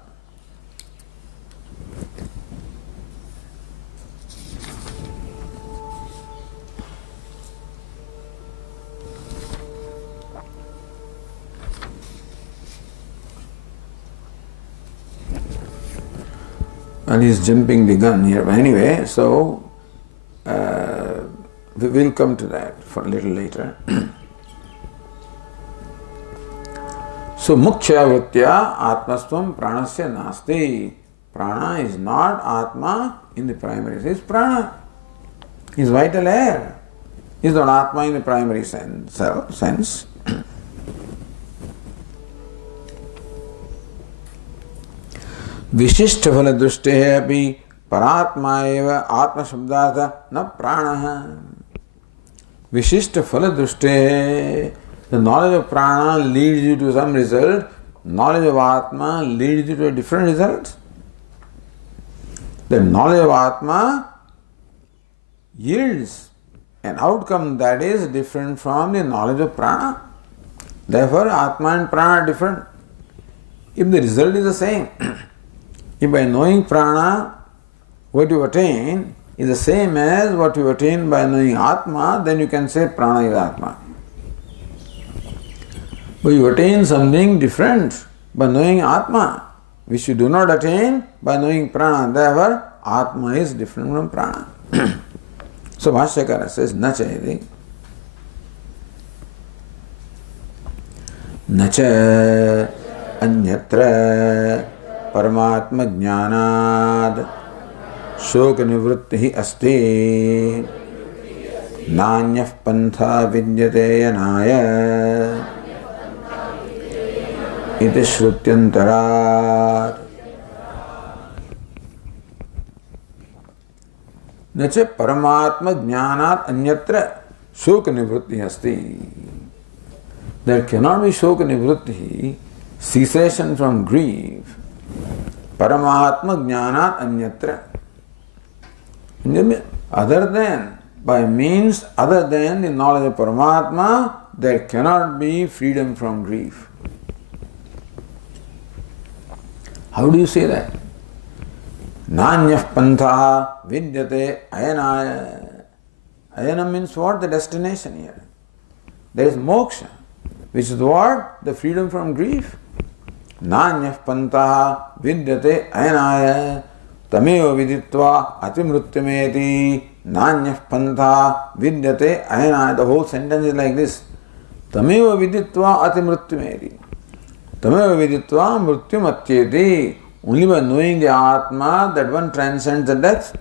And he's jumping the gun here. But anyway, so we will come to that for a little later. So, Mukshya Vrittya Atmastvam Pranasya Nasti. Prana is not Atma in the primary sense. Prana is vital air. Is not Atma in the primary sense. विशिष्ट फल दृष्टे अपि परात्मा एव आत्म शब्दार्थ न प्राणः. विशिष्ट फल दृष्टे, the knowledge of prana leads you to some result, knowledge of atma leads you to a different result. The knowledge of atma yields an outcome that is different from the knowledge of prana. Therefore, atma and prana are different. If the result is the same, if by knowing prana, what you attain is the same as what you attain by knowing Atma, then you can say prana is Atma. But you attain something different by knowing Atma, which you do not attain by knowing prana. Therefore, Atma is different from prana. So Bhashyakara says, Nachayati. Nacha anyatra परमात्म ज्ञानाद शोक निवृत्ति ही अस्ति नान्यः पंथा विद्यते यनाय इति श्रुत्यन्तरात्. न च परमात्म ज्ञानात् अन्यत्र शोक निवृत्ति अस्ति. There cannot be शोक निवृत्ति, cessation from grief, Paramatma Jnanat Anyatra. Other than, by means other than the knowledge of Paramatma, there cannot be freedom from grief. How do you say that? Nanyah pantha vidyate ayanaya. Ayana means what? The destination here. There is moksha, which is what? The freedom from grief. Nanyah pantha vidyate ayanaya tameva viditva atimrutyameti. Nanyah pantha vidyate ayanaya. The whole sentence is like this. Tameva viditva atimrutyameti. Tameva viditva mrutyumatyeti. Only by knowing the Atma that one transcends the death.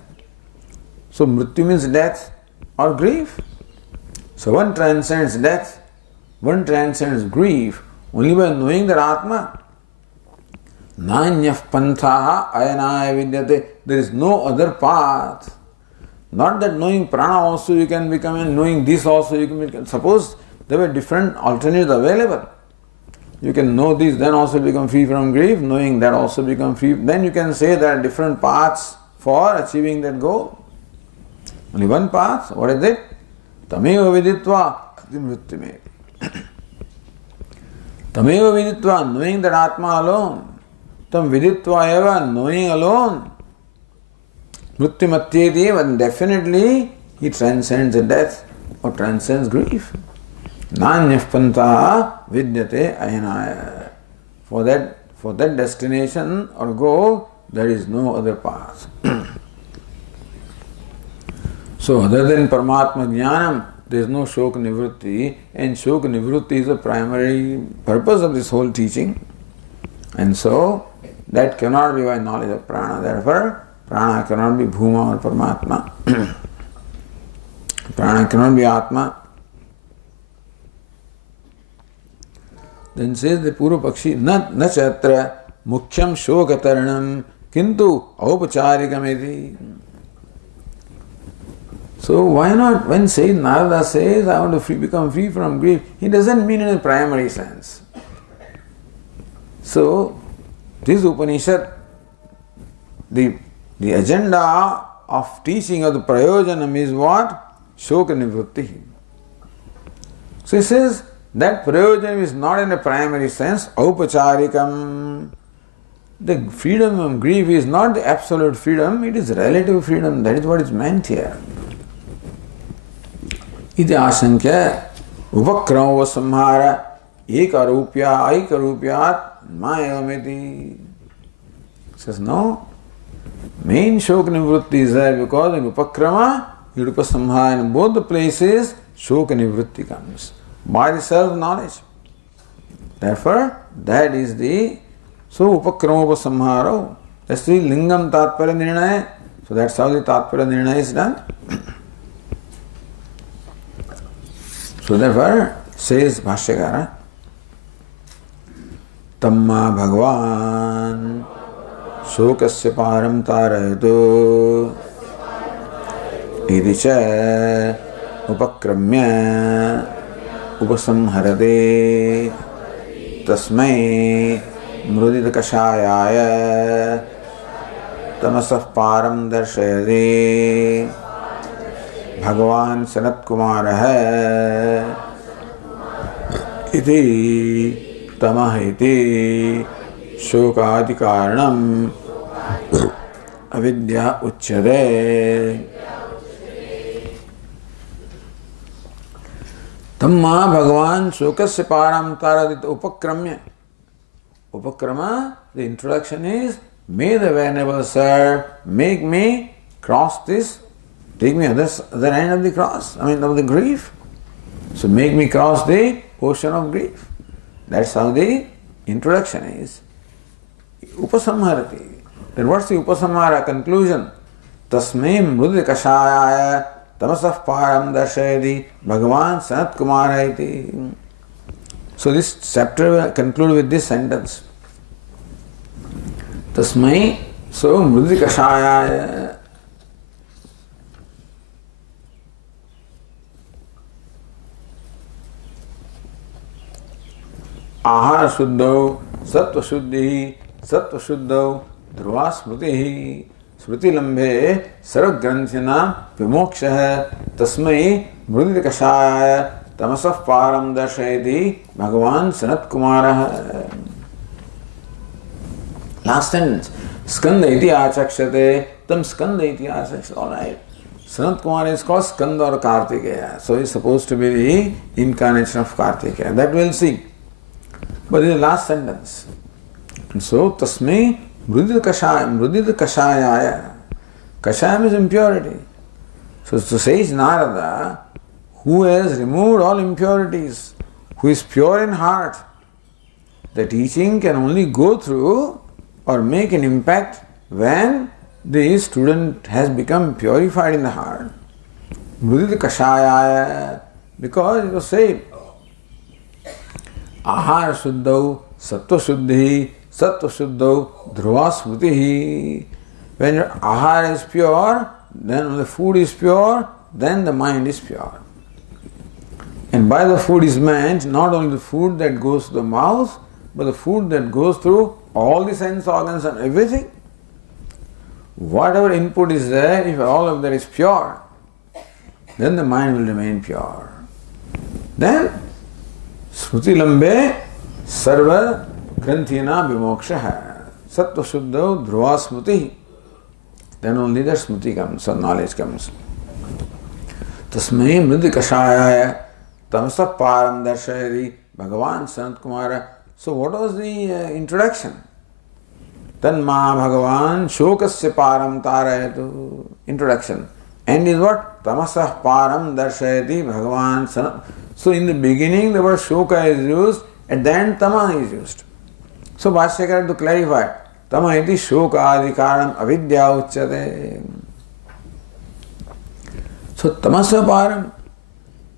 So mrityu means death or grief. So one transcends death, one transcends grief only by knowing that Atma. Nanyah panthaha ayanaya vidyate. There is no other path. Not that knowing prana also you can become, and knowing this also you can become. Suppose there were different alternatives available. You can know this, then also become free from grief. Knowing that also become free. Then you can say there are different paths for achieving that goal. Only one path. What is it? Tameva viditva atimrutyameti. Tameva viditva, knowing that Atma alone. Tam viditva eva, knowing alone. Mrutyumatyeti, but definitely he transcends the death or transcends grief. Nanyah pantha vidyate ayanaya. For that destination or goal, there is no other path. So other than Paramatma Jnanam, there is no Shoka Nivrutti, and Shoka Nivrutti is the primary purpose of this whole teaching. And so that cannot be by knowledge of prana. Therefore, prana cannot be Bhuma or Paramatma. Prana cannot be Atma. Then says the Purupakshi, na chatra mukhyam shokataranam kintu aupacarikameti. So why not, when Sayyid Narada says, I want to become free from grief, he doesn't mean in a primary sense. So, this Upanishad, the agenda of teaching of the Prayojanam is what? Shoka Nivrutti. So he says that Prayojanam is not in a primary sense, Aupacharikam. The freedom of grief is not the absolute freedom, it is relative freedom, that is what is meant here. Iti asankya upakrama samhara aikarupyat mayamiti. Says no. Main shoka nivrutti is there because in upakrama, upasamhara, in both the places, shoka nivrutti comes by the self-knowledge. Therefore, that is the so upakrama upasamhara. That's the lingam tatpara nirnaya. So that's how the tatpara nirnaya is done. So therefore, says Bhashyakara, Tamma Bhagavan Shokasya Param Tarayatu Idicha Upakramya Upasamharade Tasmai Mrudita Kashayaya Tamasah Param Darshayade Bhagavan Sanat Kumara hai iti tamahiti shokadi karanam avidya uchyate. Tamma Bhagavan shokasya param taradita upakramya. Upakrama, the introduction is, may the Venerable Sir make me cross this. Take me at the other end of the cross, of the grief. So make me cross the ocean of grief. That's how the introduction is. Upasamharati. Then what's the upasamhara conclusion? Tasmai mrudita kashayaya tamasah param darshayati Bhagavan Sanat Kumara iti. So this chapter will conclude with this sentence. Tasmai, so mrudita kashayaya. Ahara Shuddhau, Sattva Shuddhau, Dhruva Smrutihi, Smriti Lambhe, Sarvagranthina, Vimoksha, Tasmai, Mrudita Kashaya, Tamasah Param Darshayati, Bhagavan Sanat Kumara. Last sentence. Skanda iti achakshate, tam skanda iti achakshate. Alright. Sanat Kumara is called Skanda or Kartikeya. So he is supposed to be the incarnation of Kartikeya. That we'll see. But in the last sentence. And so, Tasmai Mrudita Kashayaya. Kashayam is impurity. So to say Narada, who has removed all impurities, who is pure in heart, the teaching can only go through or make an impact when the student has become purified in the heart. Mrudita Kashayaya, because it was said, Ahara Shuddhau, Sattva Shuddhau, Dhruva Smritihi. When your ahara is pure, then when the food is pure, then the mind is pure. And by the food is meant not only the food that goes to the mouth, but the food that goes through all the sense organs and everything. Whatever input is there, if all of that is pure, then the mind will remain pure. Then Smriti Lambe Sarva Granthina Vimoksha Sattva Shuddha Dhruva Smriti. Then only the Smriti comes, so knowledge comes. Tasmai Mrudita Kashayaya Tamasah Param Darshayati Bhagavan Sanat Kumara. So what was the introduction? Tanma Bhagavan Shokasya Param Tarayatu. Introduction. End is what? Tamasah Param Darshayati Bhagavan Sanat. So in the beginning the word Shoka is used, at the end Tama is used. So Bhashyakara to clarify, Tama iti Shoka adikaram avidya uchyate. So Tamasah Param.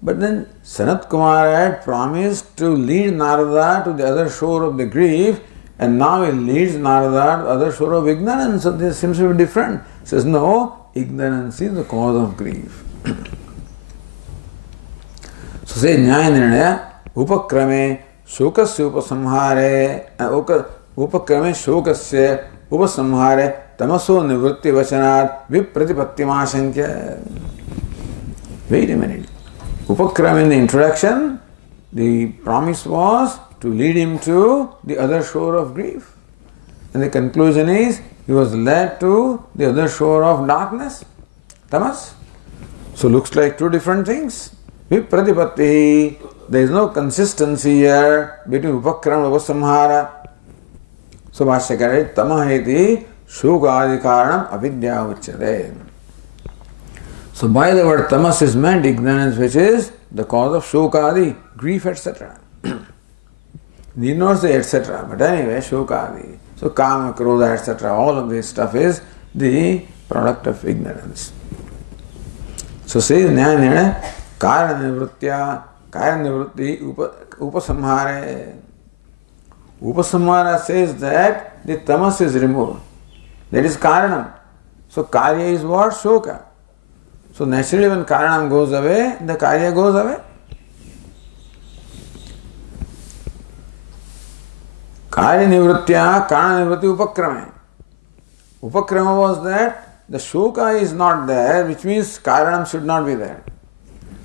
But then Sanat Kumara had promised to lead Narada to the other shore of the grief, and now he leads Narada to the other shore of ignorance. So this seems to be different. He says, no, ignorance is the cause of grief. So say Nyaya Nirnaya, Upakrame Shokasya Upasamhare, Upakrame Shokasya Upasamhare, Tamaso Nivrutti Vachanat Vipratipattimashankya. Wait a minute. Upakram in the introduction, the promise was to lead him to the other shore of grief. And the conclusion is, he was led to the other shore of darkness, tamas. So looks like two different things. Vipratipatti, there is no consistency here between upakram and upasamhara. So Bhashyakara, tamaheti shukadi karanam avidya uchyate. So by the word tamas is meant ignorance, which is the cause of shokadi, grief, etc. Need not say etc. But anyway, shokadi. So kama, krodha, etc. All of this stuff is the product of ignorance. So says Nyaya Nirnaya, Karanivrutti Upasamhare. Upasamhara says that the tamas is removed. That is karanam. So karya is what? Shoka. So naturally when karanam goes away, the karya goes away. Karya nivritya, karana nivritti upakrame. Upakrama was that the shoka is not there, which means karanam should not be there.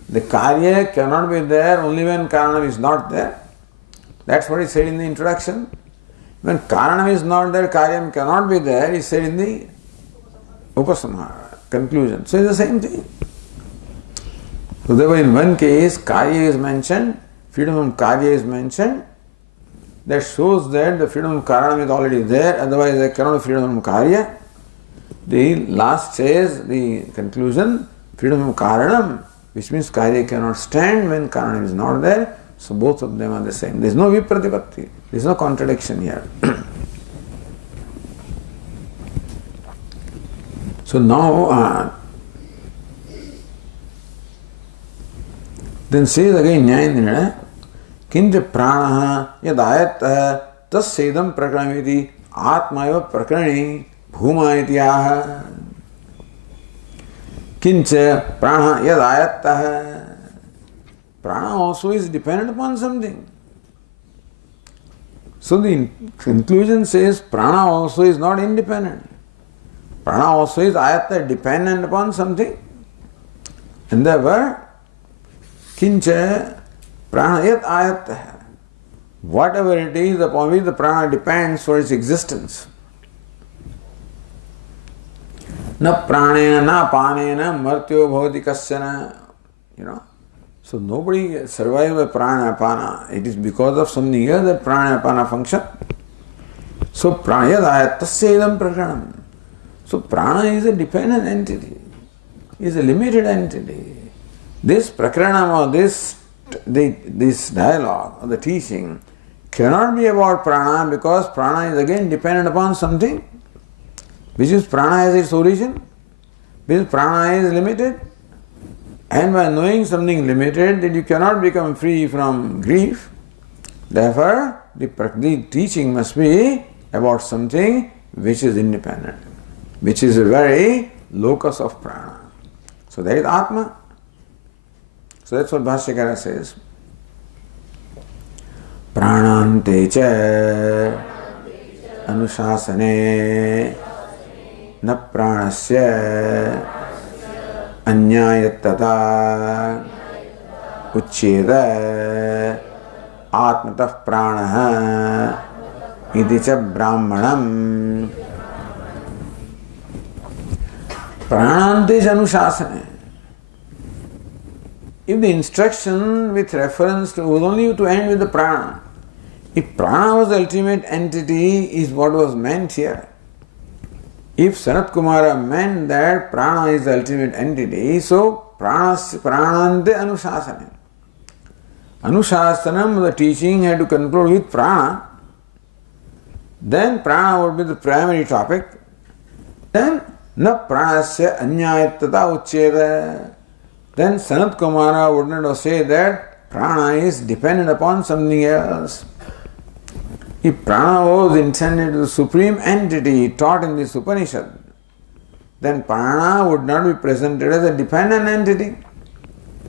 The karya cannot be there only when karanam is not there. That's what he said in the introduction. When karanam is not there, karyam cannot be there, he said in the upasamhara. Conclusion. So it's the same thing. So therefore in one case karya is mentioned, freedom from karya is mentioned. That shows that the freedom from karanam is already there, otherwise there cannot be freedom from karya. The last says, the conclusion, freedom from karanam, which means karya cannot stand when karanam is not there. So both of them are the same. There is no vipratipatti. There is no contradiction here. So now, then says again Nyaya Nirnaya, Kinja pranaha yadayat tassedam prakramiti atmaiva prakrani bhuma itiyaha. Kincha pranaha yadayat. Prana also is dependent upon something. So the conclusion says prana also is not independent. Prana also is ayata, dependent upon something. And therefore, kincha prana yat ayata. Whatever it is upon which the prana depends for its existence. Na pranena na panena martyo bhavati kasyana. So nobody survives by prana apana. It is because of something else that prana apana function. So prana yat ayat tassedam prakranam. So prana is a dependent entity, is a limited entity. This prakranam or this dialogue or the teaching cannot be about prana because prana is again dependent upon something, which is prana has its origin, because prana is limited. And by knowing something limited, that you cannot become free from grief. Therefore, the teaching must be about something which is independent, which is a very locus of prana. So that is Atma. So that's what Bhashyakara says. Pranante cha anushasane na pranasya anyayatata uchcheda atmatah pranaha iti cha brahmanam. Pranante cha anushasane. If the instruction with reference to was only to end with the prana, if prana was the ultimate entity, is what was meant here. If Sanat Kumara meant that prana is the ultimate entity, so pranante anushasana. Anushasanam, the teaching had to conclude with prana. Then prana would be the primary topic. Then na pranasya anyayatata uchcheda. then Sanat Kumara would not say that prana is dependent upon something else. If prana was intended to the supreme entity taught in this Upanishad, then prana would not be presented as a dependent entity.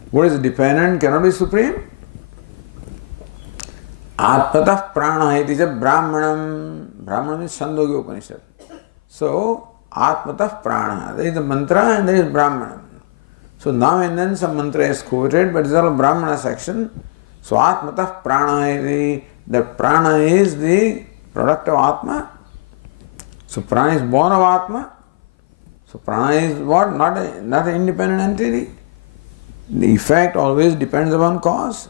What is dependent cannot be supreme. Atmatah prana iti ja brahmanam. Brahmanam is Chhandogya Upanishad. So, Atmatah prana. There is the mantra and there is Brahmanam. So now and then some mantra is quoted, but it's all Brahmana section. So Atmatah prana iti. That prana is the product of Atma. So prana is born of Atma. So prana is what? Not an independent entity. The effect always depends upon cause.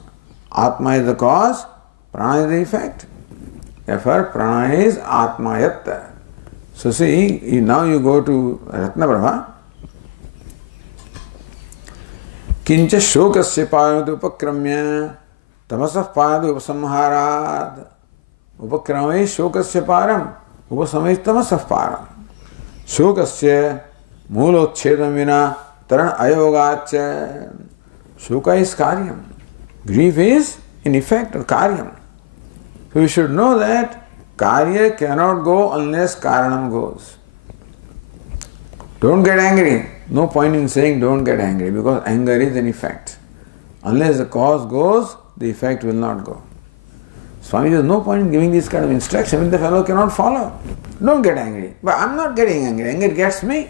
Atma is the cause, prana is the effect. Therefore, prana is Atmayat. So see, now you go to Ratnaprabha. Kincha shokasya payatu upakramya tamasah payatu upasamharat. Upakrama is shokasya param. Upasama is tamasah param. Shokasya mulotchedam vina taran ayogacha. Shoka is karyam. Grief is in effect or karyam. So you should know that karya cannot go unless karanam goes. Don't get angry. No point in saying don't get angry because anger is an effect. Unless the cause goes, the effect will not go. Swami says no point in giving this kind of instruction when the fellow cannot follow. Don't get angry. But I'm not getting angry. Anger gets me.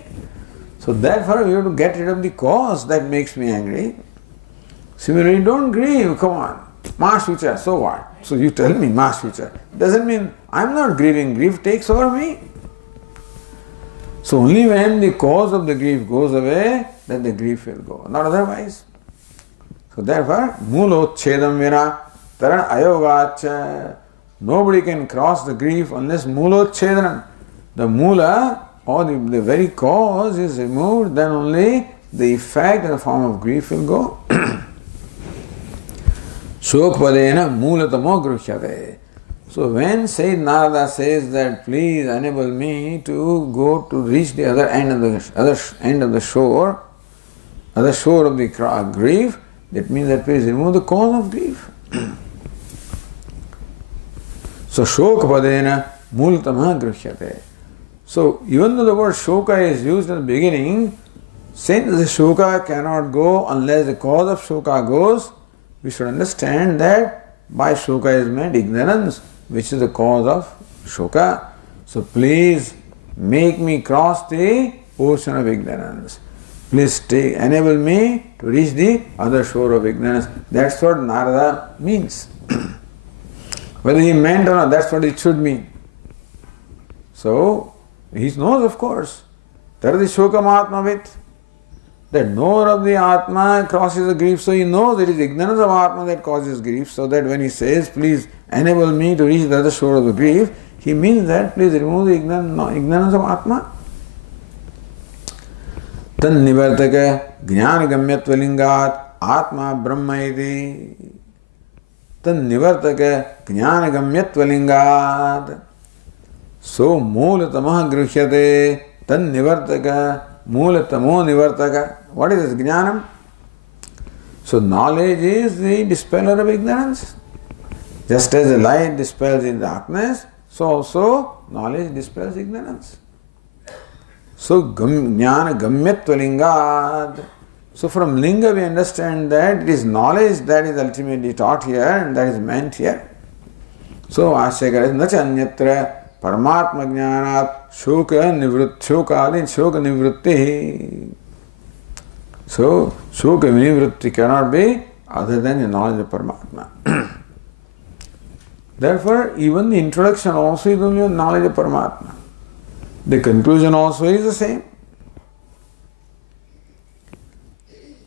So therefore you have to get rid of the cause that makes me angry. Similarly, don't grieve. Come on. Mass future, so what? So you tell me mass future. Doesn't mean I'm not grieving. Grief takes over me. So only when the cause of the grief goes away, then the grief will go. Not otherwise. So therefore, mulotchedam vina taran ayogacha. Nobody can cross the grief unless mulotchedanam. The mula or the very cause is removed, then only the effect in the form of grief will go. Shokpadena mulatamo gruhyate. So when Sayyid Narada says that please enable me to go to reach the other end of the shore of the grief, that means that please remove the cause of grief. So shokpadena mulatama gruhyate. So even though the word shoka is used at the beginning, since the shoka cannot go unless the cause of shoka goes, we should understand that by shoka is meant ignorance, which is the cause of shoka. So please make me cross the ocean of ignorance. Please enable me to reach the other shore of ignorance. That's what Narada means. Whether he meant or not, that's what it should mean. So he knows, of course, that is the shoka mahatmavit. That knower of the Atma crosses the grief, so he knows it is ignorance of Atma that causes grief, so that when he says, please enable me to reach the other shore of the grief, he means that please remove the ignorance of Atma. Tan nivartaka jnana gamyatvalingat Atma Brahma iti. Tan nivartaka jnana gamyatvalingat. So moolatamaha gruhyate tan nivartaka moolatamo nivartaka. What is this jnanam? So knowledge is the dispeller of ignorance. Just as the light dispels in darkness, so also knowledge dispels ignorance. So jnana gamyatvalingad. So from linga we understand that it is knowledge that is ultimately taught here and that is meant here. So Ashekara is nacha anyatra paramatma jnanat shoka nivrutti. So shoka nivrutti cannot be other than the knowledge of Paramatma. Therefore, even the introduction also is only knowledge of Paramatma. The conclusion also is the same.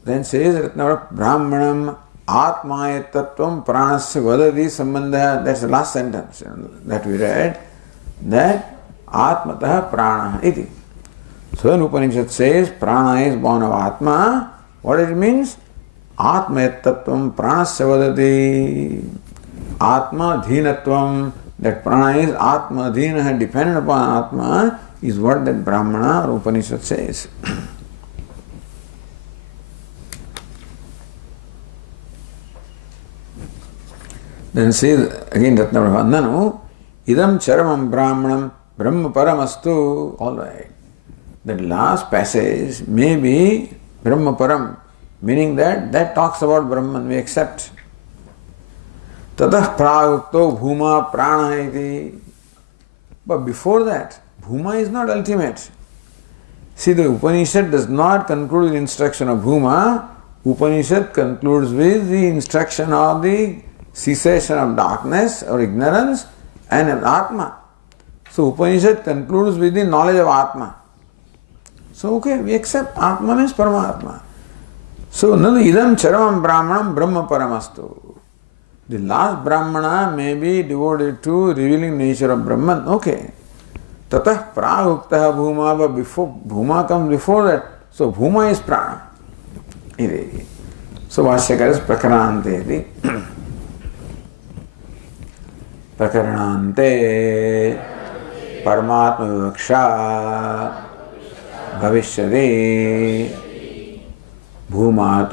Then says Brahmanam Atmaya Tattvam Pranasya Vadadi Sambandha. That's the last sentence that we read. That Atmataha Prana iti. So an Upanishad says Prana is born of Atma. What it means? Atmaya Tattvam Pranasya Vadadi. Atma Dhinatvam. That Prana is Atma Dhina, dependent upon Atma, is what that Brahmana or Upanishad says. Then says again Ratnavraha, Nanu, idam charamam brahmanam brahma paramastu. All right. That last passage may be Brahma Param, meaning that talks about Brahman, we accept. Tatah pragukto bhuma prana iti. But before that, bhuma is not ultimate. See, the Upanishad does not conclude with the instruction of bhuma. Upanishad concludes with the instruction of the cessation of darkness or ignorance and of Atma. So Upanishad concludes with the knowledge of Atma. So okay, we accept Atma means Paramatma. So nanu idam charamam brahmanam brahma paramastu. The last Brahmana may be devoted to revealing nature of Brahman. Okay. Tatah praguktaha bhuma, but before bhuma comes before that. So bhuma is prana. So Vashyakara is prakaranante. Prakaranante Paramatma vivaksha Bhavishyati Bhumatu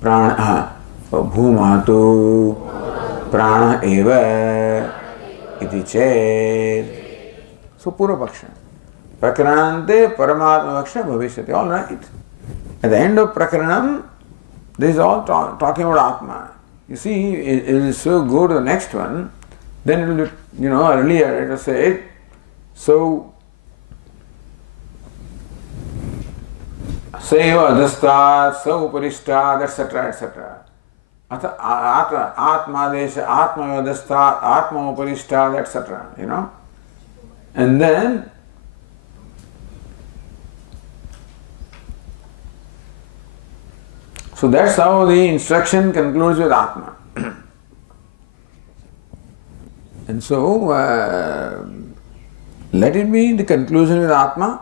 Prana Bhumatu Prana eva iti ched. So Purvapaksha. Prakaranante Paramatma vivaksha Bhavishyati. All right. At the end of Prakaranam, this is all talking about Atma. You see, it will so go to the next one, then it will be, earlier it will say, so, Seva adhasthat, sa uparishtat, etc., etc. Atma desha, Atma adhasthat, Atma uparishtat, etc., And then, so that's how the instruction concludes with Atma. And so, let it be the conclusion with Atma,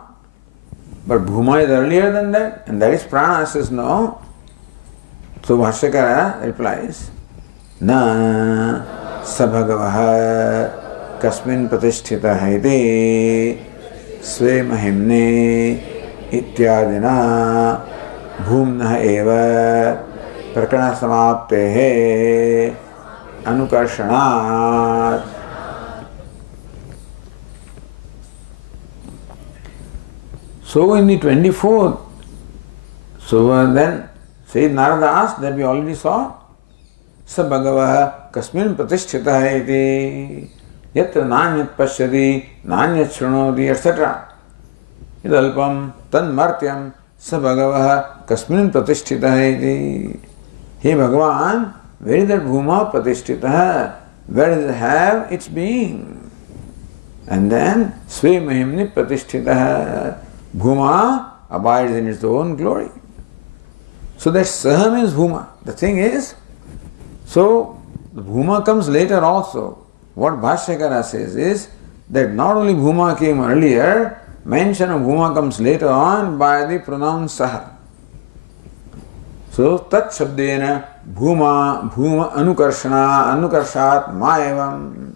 but Bhuma is earlier than that, and that is Prana. Says no. So Bhashyakara replies, Na sabhagavaha kasmin pratisthitah iti sve mahimne ityadina bhumnah eva prakana samaptehe anukarshanat. So in the 24th, so then Sayyid Narada asked that we already saw, Sa Bhagavaha Kasmin Pratisthitah iti Yatra Nanyat Pashyati Nanyat Shrunoti etc. Idalpam Tan Martyam Sa Bhagavaha Kasmin Pratisthitah iti. Hey Bhagavan, where is that Bhuma Pratisthitah? Where does it have its being? And then Sve Mahimni Pratisthitah. Bhuma abides in its own glory. So that Saha means Bhuma. The thing is, so the Bhuma comes later also. What Bhashyakara says is that not only Bhuma came earlier, mention of Bhuma comes later on by the pronoun Saha. So Tat Shabdena Bhuma Anukarshana Anukarshat Maevam.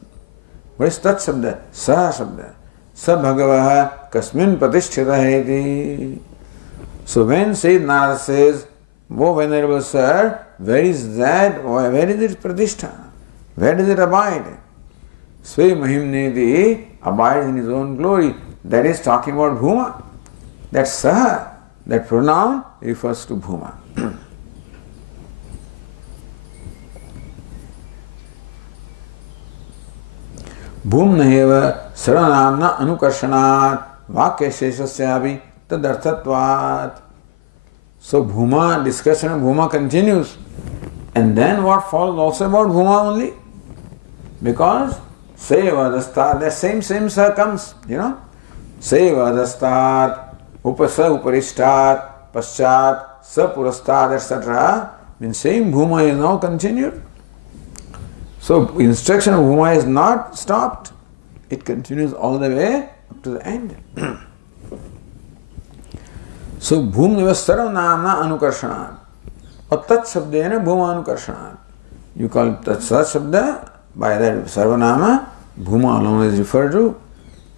What is Tat Shabda? Saha Shabda. Sa Bhagavaha Kasmin Pratisthitah iti. So when Sayyid Narada says, O Venerable Sir, where is that? Where is its Pratishtha? Where does it abide? Sve Mahimneti abides in his own glory. That is talking about Bhuma. That Saha, that pronoun refers to Bhuma. Bhumnaheva saranamna anukarshanat vakya sheshasyavi tadarthatvat. So Bhuma, discussion of Bhuma continues. And then what follows also about Bhuma only? Because Sevadastat, that same Sa comes, Sevadastat, Upasa Uparishtat, Paschat, Sa Purastat, etc. Means same Bhuma is now continued. So instruction of Bhuma is not stopped. It continues all the way up to the end. So Bhum Nivasara Namna Anukarshanat. Or Tat Shabdena Bhuma Anukarshanat. You call it Tat Shabda, by that Sarvanama, Bhuma alone is referred to,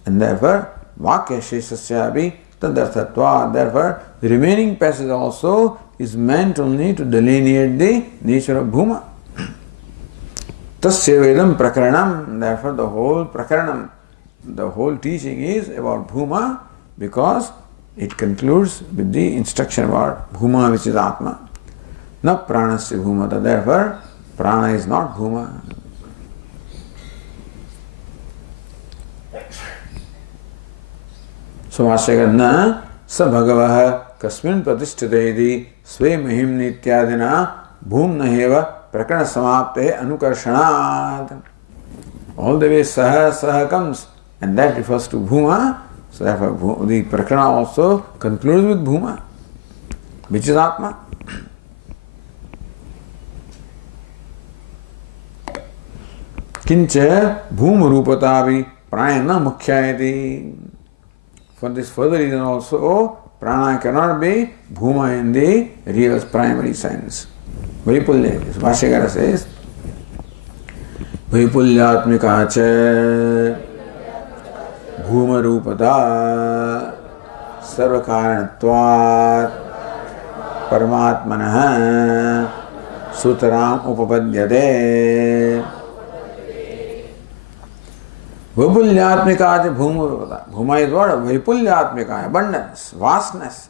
and therefore Vakya Sheshasyabi Tadarthatva. Therefore the remaining passage also is meant only to delineate the nature of Bhuma. Tasya Vedam Prakaranam, therefore the whole Prakaranam, the whole teaching is about Bhuma because it concludes with the instruction about Bhuma, which is Atma. Na Pranasya Bhumata, therefore Prana is not Bhuma. So Vashyaka na sa bhagavah kasmin pratisthite iti sve mahim nityadina bhum naheva prakarana samapte anukarshanat. All the way saha comes, and that refers to Bhuma. So therefore the prakarana also concludes with Bhuma, which is Atma. Kincha bhuma rupatavi prana mukhyayati. For this further reason also, prana cannot be bhuma in the real primary sense. Vaipulya. Bhashyakara says, Vaipulyatmika cha bhuma rupata sarvakaranatvat paramatmanah sutaram upapadyate. Vaipulyatmika bhuma. Bhuma is what? Vaipulyatmika, abundance, vastness.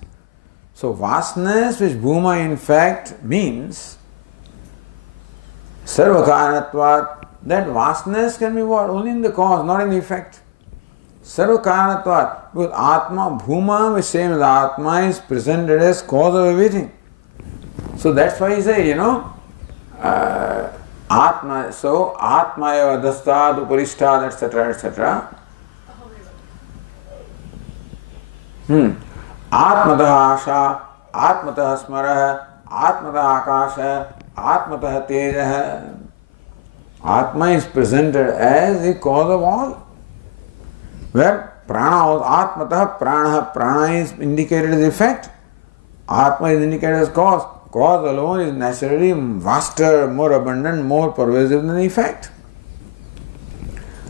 So vastness, which Bhuma in fact means, sarvakaranatvat, that vastness can be what? Only in the cause, not in the effect. Sarvakaranatvat, because Atma, Bhuma, which same as Atma, is presented as cause of everything. So that's why he says, Atma, so Atmaya Dastad, Uparistad, etc., etc. Atmatah Asha, Atmatah Smara, Atmatah Akasha, Atmatah Teja. Atma is presented as the cause of all. Where Prana, Atmatah, Prana is indicated as effect. Atma is indicated as cause. Cause alone is naturally vaster, more abundant, more pervasive than the effect.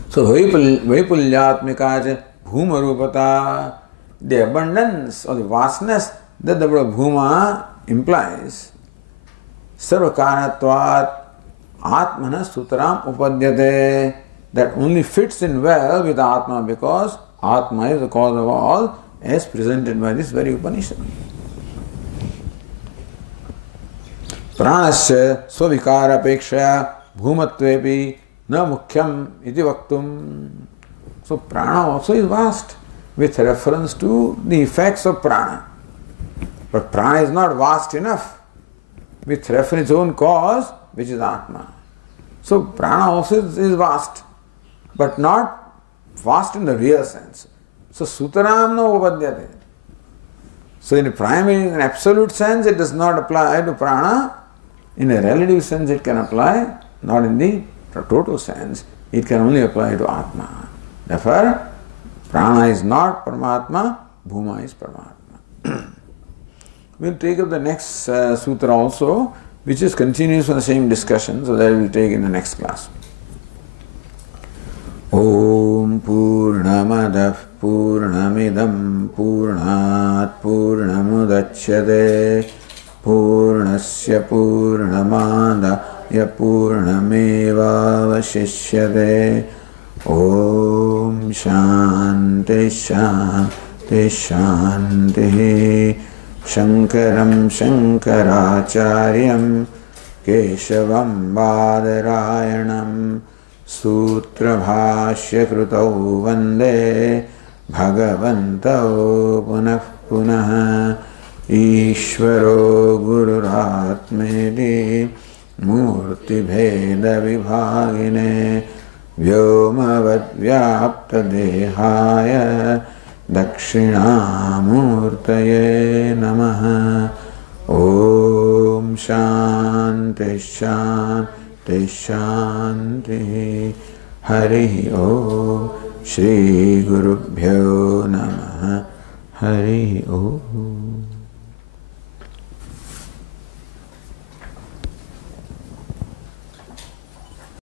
So Vaipulyatmika bhuma rupata, the abundance or the vastness that the word bhuma implies, sarvakaranatvat atmana sutram upadyate, that only fits in well with Atma because Atma is the cause of all as presented by this very Upanishad. Pranasya swavikara apekshaya bhumatvepi na mukhyam iti vaktum. So prana also is vast with reference to the effects of prana. But prana is not vast enough with reference to its own cause, which is Atma. So prana also is vast, but not vast in the real sense. So sutaram no upadyate. So in a primary, in an absolute sense, it does not apply to prana. In a relative sense, it can apply, not in the total sense. It can only apply to Atma. Therefore, prana is not Paramatma, Bhuma is Paramatma. We'll take up the next sutra also, which is continuous from the same discussion, so that we'll take in the next class. Om Purnamadah Purnamidam Purnat Purnamudachyate Purnasya Purnamadaya Purnamevavashishyate. Om Shanti Shanti Shanti. Shankaram Shankaracharyam Keshavam Badarayanam Sutra Bhashya Krutau Vande Bhagavantau Punah Punah. Ishvaro Gururatmedi Murti Bheda Vibhagine Vyomavad Vyapta Dehaya Dakshinamurtaye Namaha. Om Shanti Shanti Shanti. Hari Om. Shri Gurubhyo Namaha. Hari Om.